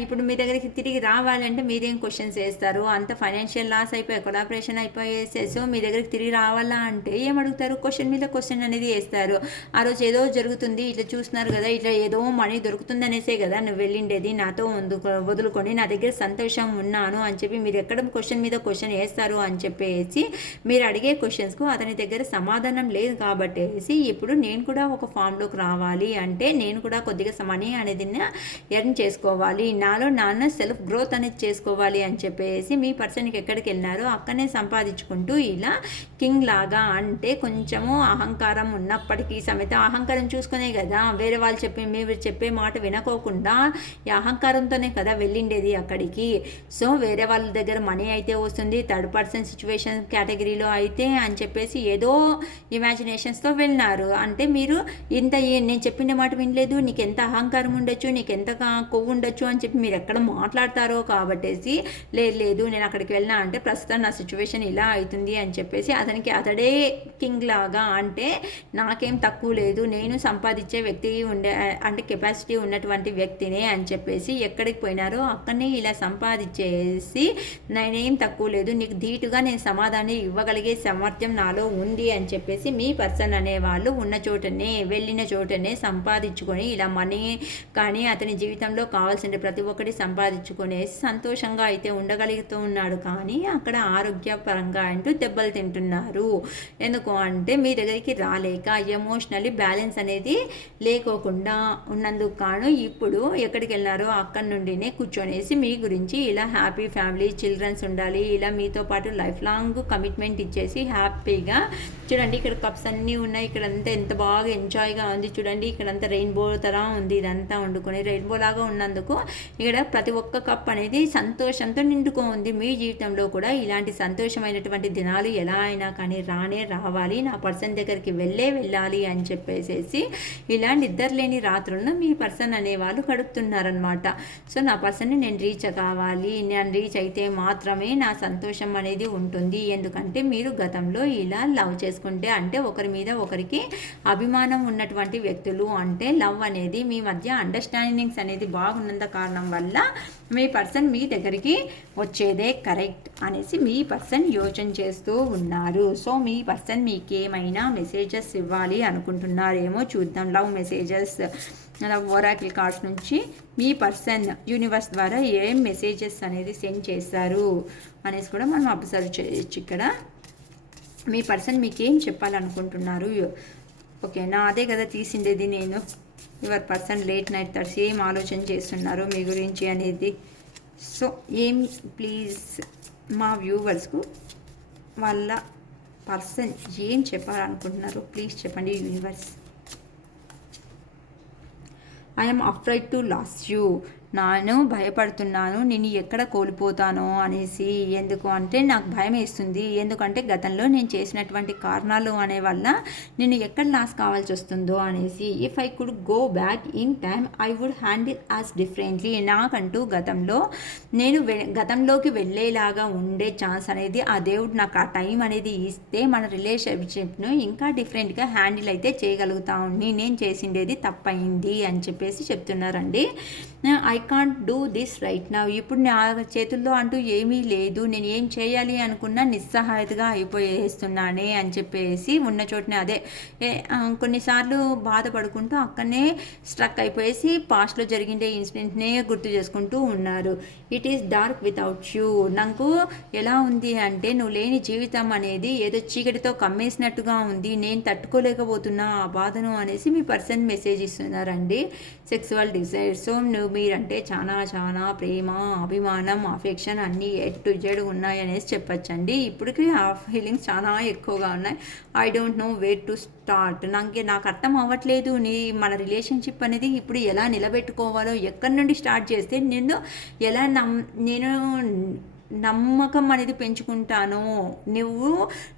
ఇప్పుడు మీ దగ్గరికి తిరిగి రావాలంటే మీరేం క్వశ్చన్స్ వేస్తారు, అంత ఫైనాన్షియల్ లాస్ అయిపోయి కొలాబరేషన్ అయిపోయేసే, సో మీ దగ్గరికి తిరిగి రావాలా అంటే ఏమడుగుతారు, క్వశ్చన్ మీద క్వశ్చన్ అనేది వేస్తారు. ఆ రోజు ఏదో జరుగుతుంది, ఇట్లా చూస్తున్నారు కదా, ఇట్లా ఏదో మనీ దొరుకుతుంది అనేసే కదా నువ్వు వెళ్ళిండేది, నాతో వదులుకొని నా దగ్గర సంతోషం ఉన్నాను అని చెప్పి మీరు ఎక్కడ క్వశ్చన్ మీద క్వశ్చన్ వేస్తారు అని చెప్పేసి మీరు అడిగే క్వశ్చన్స్కు అతని దగ్గర సమాధానం లేదు కాబట్టేసి ఇప్పుడు నేను కూడా ఒక ఫామ్లోకి రావాలి అంటే నేను కూడా కొద్దిగా మనీ అనేది ఎర్న్ చేసుకోవాలి, నాన్న సెల్ఫ్ గ్రోత్ అనేది చేసుకోవాలి అని చెప్పేసి మీ పర్సన్కి ఎక్కడికి వెళ్ళినారో అక్కడనే సంపాదించుకుంటూ ఇలా కింగ్ లాగా అంటే కొంచెము అహంకారం ఉన్నప్పటికీ సಮೇత అహంకారం చూసుకునే కదా వేరే వాళ్ళు మీరు చెప్పే మాట వినకోకుండా ఈ అహంకారంతోనే కదా వెళ్ళిండేది అక్కడికి. సో వేరే వాళ్ళ దగ్గర మనీ అయితే వస్తుంది, థర్డ్ పర్సన్ సిచ్యువేషన్ కేటగిరీలో అయితే అని చెప్పేసి ఏదో ఇమాజినేషన్స్తో వెళ్ళినారు. అంటే మీరు నేను చెప్పిన మాట వినలేదు, నీకు ఎంత అహంకారం ఉండొచ్చు, నీకు ఎంత కొవ్వు ఉండొచ్చు అని చెప్పి మీరు ఎక్కడ మాట్లాడతారో కాబట్టేసి లేదు నేను అక్కడికి వెళ్ళినా అంటే ప్రస్తుతం నా సిచ్యువేషన్ ఇలా అవుతుంది అని చెప్పేసి అతడే కింగ్ లాగా అంటే నాకేం తక్కువ లేదు, నేను సంపాదించే వ్యక్తి అంటే కెపాసిటీ ఉన్నటువంటి వ్యక్తినే అని చెప్పేసి ఎక్కడికి పోయినారో అక్కడనే ఇలా సంపాదించేసి నేనేం తక్కువ లేదు, నీకు ధీటుగా నేను సమాధానం ఇవ్వగలిగే సామర్థ్యం నాలో ఉంది అని చెప్పేసి మీ పర్సన్ అనేవాళ్ళు ఉన్న చోటనే వెళ్ళిన చోటనే సంపాదించుకొని ఇలా మనీ కానీ అతని జీవితంలో కావాల్సిన ప్రతి ఒక్కటి సంపాదించుకునేసి సంతోషంగా అయితే ఉండగలుగుతూ ఉన్నాడు, కానీ అక్కడ ఆరోగ్యపరంగా అంటూ దెబ్బలు తింటున్నారు. ఎందుకు అంటే మీ దగ్గరికి రాలేక ఎమోషనల్లీ బ్యాలెన్స్ అనేది లేకోకుండా ఉన్నందుకు కాను ఇప్పుడు ఎక్కడికి వెళ్ళారో అక్కడి నుండినే కూర్చొనేసి మీ గురించి ఇలా హ్యాపీ ఫ్యామిలీ చిల్డ్రన్స్ ఉండాలి, ఇలా మీతో పాటు లైఫ్ లాంగ్ కమిట్మెంట్ ఇచ్చేసి హ్యాపీగా చూడండి. ఇక్కడ కప్స్ అన్నీ ఉన్నాయి, ఇక్కడ అంతా ఎంత బాగా ఎంజాయ్గా ఉంది చూడండి. ఇక్కడంతా రెయిన్బో తరా ఉంది, ఇదంతా వండుకొని రెయిన్బో లాగా ఉన్నందుకు ఇక్కడ ప్రతి ఒక్క కప్ అనేది సంతోషంతో నిండుకో ఉంది. మీ జీవితంలో కూడా ఇలాంటి సంతోషమైనటువంటి దినాలు ఎలా అయినా కానీ రావాలి, నా పర్సన్ దగ్గరికి వెళ్ళాలి అని చెప్పేసి ఇలాంటి ఇద్దరు లేని రాత్రులను మీ పర్సన్ అనేవాళ్ళు గడుపుతున్నారనమాట. సో నా పర్సన్ని నేను రీచ్ కావాలి, నేను రీచ్ అయితే మాత్రమే నా సంతోషం అనేది ఉంటుంది. ఎందుకంటే మీరు గతంలో ఇలా లవ్ చేసుకుంటే అంటే ఒకరి మీద ఒకరికి అభిమానం ఉన్నటువంటి వ్యక్తులు, అంటే లవ్ అనేది మీ మధ్య అండర్స్టాండింగ్స్ అనేది బాగున్నంత కారణం వల్ల మీ పర్సన్ మీ దగ్గరికి వచ్చేదే కరెక్ట్ అనేసి మీ పర్సన్ యోచన చేస్తూ ఉన్నారు. సో మీ పర్సన్ మీకేమైనా మెసేజెస్ ఇవ్వాలి అనుకుంటున్నారేమో చూద్దాం. లవ్ మెసేజెస్ ఒరాకిల్ కార్డ్స్ నుంచి మీ పర్సన్ యూనివర్స్ ద్వారా ఏం మెసేజెస్ అనేది సెండ్ చేశారు అనేసి కూడా మనం అబ్జర్వ్ చేయొచ్చు. ఇక్కడ మీ పర్సన్ మీకేం చెప్పాలనుకుంటున్నారు. ఓకేనా, అదే కదా తీసిండేది నేను. Your person late night thoughts ఏం ఆలోచన చేస్తున్నారు మీ గురించి అనేది. సో ఏం ప్లీజ్ మా వ్యూవర్స్కు వాళ్ళ పర్సన్ ఏం చెప్పాలనుకుంటున్నారు ప్లీజ్ చెప్పండి universe. I'm afraid to lose you, నేను భయపడుతున్నాను నేను ఎక్కడ కోల్పోతానో అనేసి. ఎందుకు అంటే నాకు భయం వేస్తుంది, ఎందుకంటే గతంలో నేను చేసినటువంటి కారణాలు అనే వల్ల నేను ఎక్కడ లాస్ కావాల్సి వస్తుందో అనేసి. If I could go back in time I would handle as differently. నాకంటూ నేను గతంలోకి వెళ్ళేలాగా ఉండే ఛాన్స్ అనేది ఆ దేవుడు నాకు ఆ టైం అనేది ఇస్తే మన రిలేషన్షిప్ను ఇంకా డిఫరెంట్గా హ్యాండిల్ అయితే చేయగలుగుతాను. నేను చేసిండేది తప్పైంది అని చెప్పేసి చెప్తున్నారండి. I can't do this right now, ఇప్పుడు నా చేతుల్లో అంటూ ఏమీ లేదు, నేను ఏం చేయాలి అనుకున్నా నిస్సహాయతగా అయిపోయేస్తున్నానే అని చెప్పేసి ఉన్న చోటనే అదే కొన్నిసార్లు బాధపడుకుంటూ అక్కడనే స్ట్రక్ అయిపోయేసి పాస్ట్లో జరిగిండే ఇన్సిడెంట్నే గుర్తు చేసుకుంటూ ఉన్నారు. It is dark without you, నాకు ఎలా ఉంది అంటే నువ్వు లేని జీవితం అనేది ఏదో చీకటితో కమ్మేసినట్టుగా ఉంది, నేను తట్టుకోలేకపోతున్నా ఆ బాధను అనేసి మీ పర్సన్ మెసేజ్ ఇస్తున్నారండి. సెక్సువల్ డిజైర్, సో మీరంటే చాలా చాలా ప్రేమ అభిమానం అఫెక్షన్ అన్నీ టు జెడ్ ఉన్నాయి అనేసి చెప్పచ్చండి. ఇప్పటికీ ఆ ఫీలింగ్స్ చాలా ఎక్కువగా ఉన్నాయి. I don't know where to start, నాకు అర్థం అవ్వట్లేదు మన రిలేషన్షిప్ అనేది ఇప్పుడు ఎలా నిలబెట్టుకోవాలో, ఎక్కడి నుండి స్టార్ట్ చేస్తే నేను నమ్మకం అనేది పెంచుకుంటాను. నువ్వు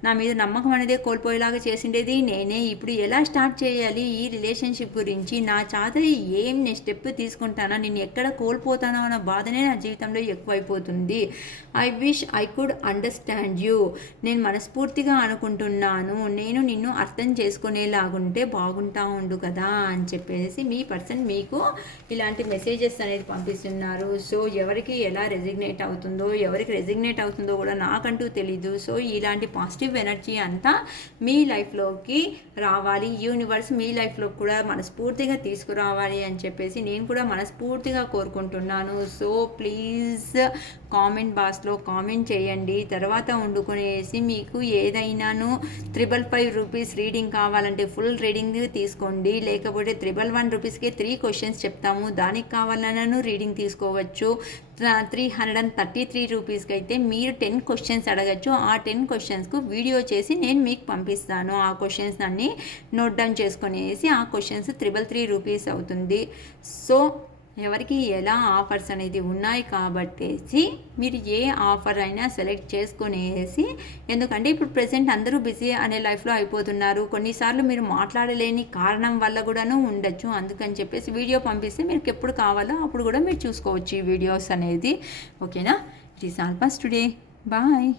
నా మీద నమ్మకం అనేది కోల్పోయేలాగా చేసిండేది నేనే, ఇప్పుడు ఎలా స్టార్ట్ చేయాలి ఈ రిలేషన్షిప్ గురించి, నా చేత ఏం నేను స్టెప్ తీసుకుంటానో, నేను ఎక్కడ కోల్పోతానో అన్న బాధనే నా జీవితంలో ఎక్కువైపోతుంది. I wish I could understand you, నేను మనస్ఫూర్తిగా అనుకుంటున్నాను నేను నిన్ను అర్థం చేసుకునేలాగుంటే బాగుంటా ఉండు కదా అని చెప్పేసి మీ పర్సన్ మీకు ఇలాంటి మెసేజెస్ అనేది పంపిస్తున్నారు. సో ఎవరికి ఎలా రెజిగ్నేట్ అవుతుందో రెజిగ్నేట్ అవుతుందో కూడా నాకంటూ తెలీదు. సో ఇలాంటి పాజిటివ్ ఎనర్జీ అంతా మీ లైఫ్లోకి రావాలి, యూనివర్స్ మీ లైఫ్లో కూడా మనస్ఫూర్తిగా తీసుకురావాలి అని చెప్పేసి నేను కూడా మనస్ఫూర్తిగా కోరుకుంటున్నాను. సో ప్లీజ్ కామెంట్ బాక్స్లో కామెంట్ చేయండి. తర్వాత వండుకునేసి మీకు ఏదైనాను 555 రూపీస్ రీడింగ్ కావాలంటే ఫుల్ రీడింగ్ తీసుకోండి, లేకపోతే 111 రూపీస్కి 3 క్వశ్చన్స్ చెప్తాము, దానికి కావాలన్నాను రీడింగ్ తీసుకోవచ్చు. 333 రూపీస్కి అయితే మీరు 10 క్వశ్చన్స్ అడగచ్చు. ఆ 10 క్వశ్చన్స్కు వీడియో చేసి నేను మీకు పంపిస్తాను. ఆ క్వశ్చన్స్ అన్నీ నోట్ డౌన్ చేసుకునేసి ఆ క్వశ్చన్స్ 333 రూపీస్ అవుతుంది. సో ఎవరికి ఎలా ఆఫర్స్ అనేది ఉన్నాయి కాబట్టేసి మీరు ఏ ఆఫర్ అయినా సెలెక్ట్ చేసుకునేసి, ఎందుకంటే ఇప్పుడు ప్రెసెంట్ అందరూ బిజీ అనే లైఫ్లో అయిపోతున్నారు, కొన్నిసార్లు మీరు మాట్లాడలేని కారణం వల్ల కూడాను ఉండొచ్చు. అందుకని చెప్పేసి వీడియో పంపిస్తే మీకు ఎప్పుడు కావాలో అప్పుడు కూడా మీరు చూసుకోవచ్చు ఈ వీడియోస్ అనేది. ఓకేనా, it is all for today, bye.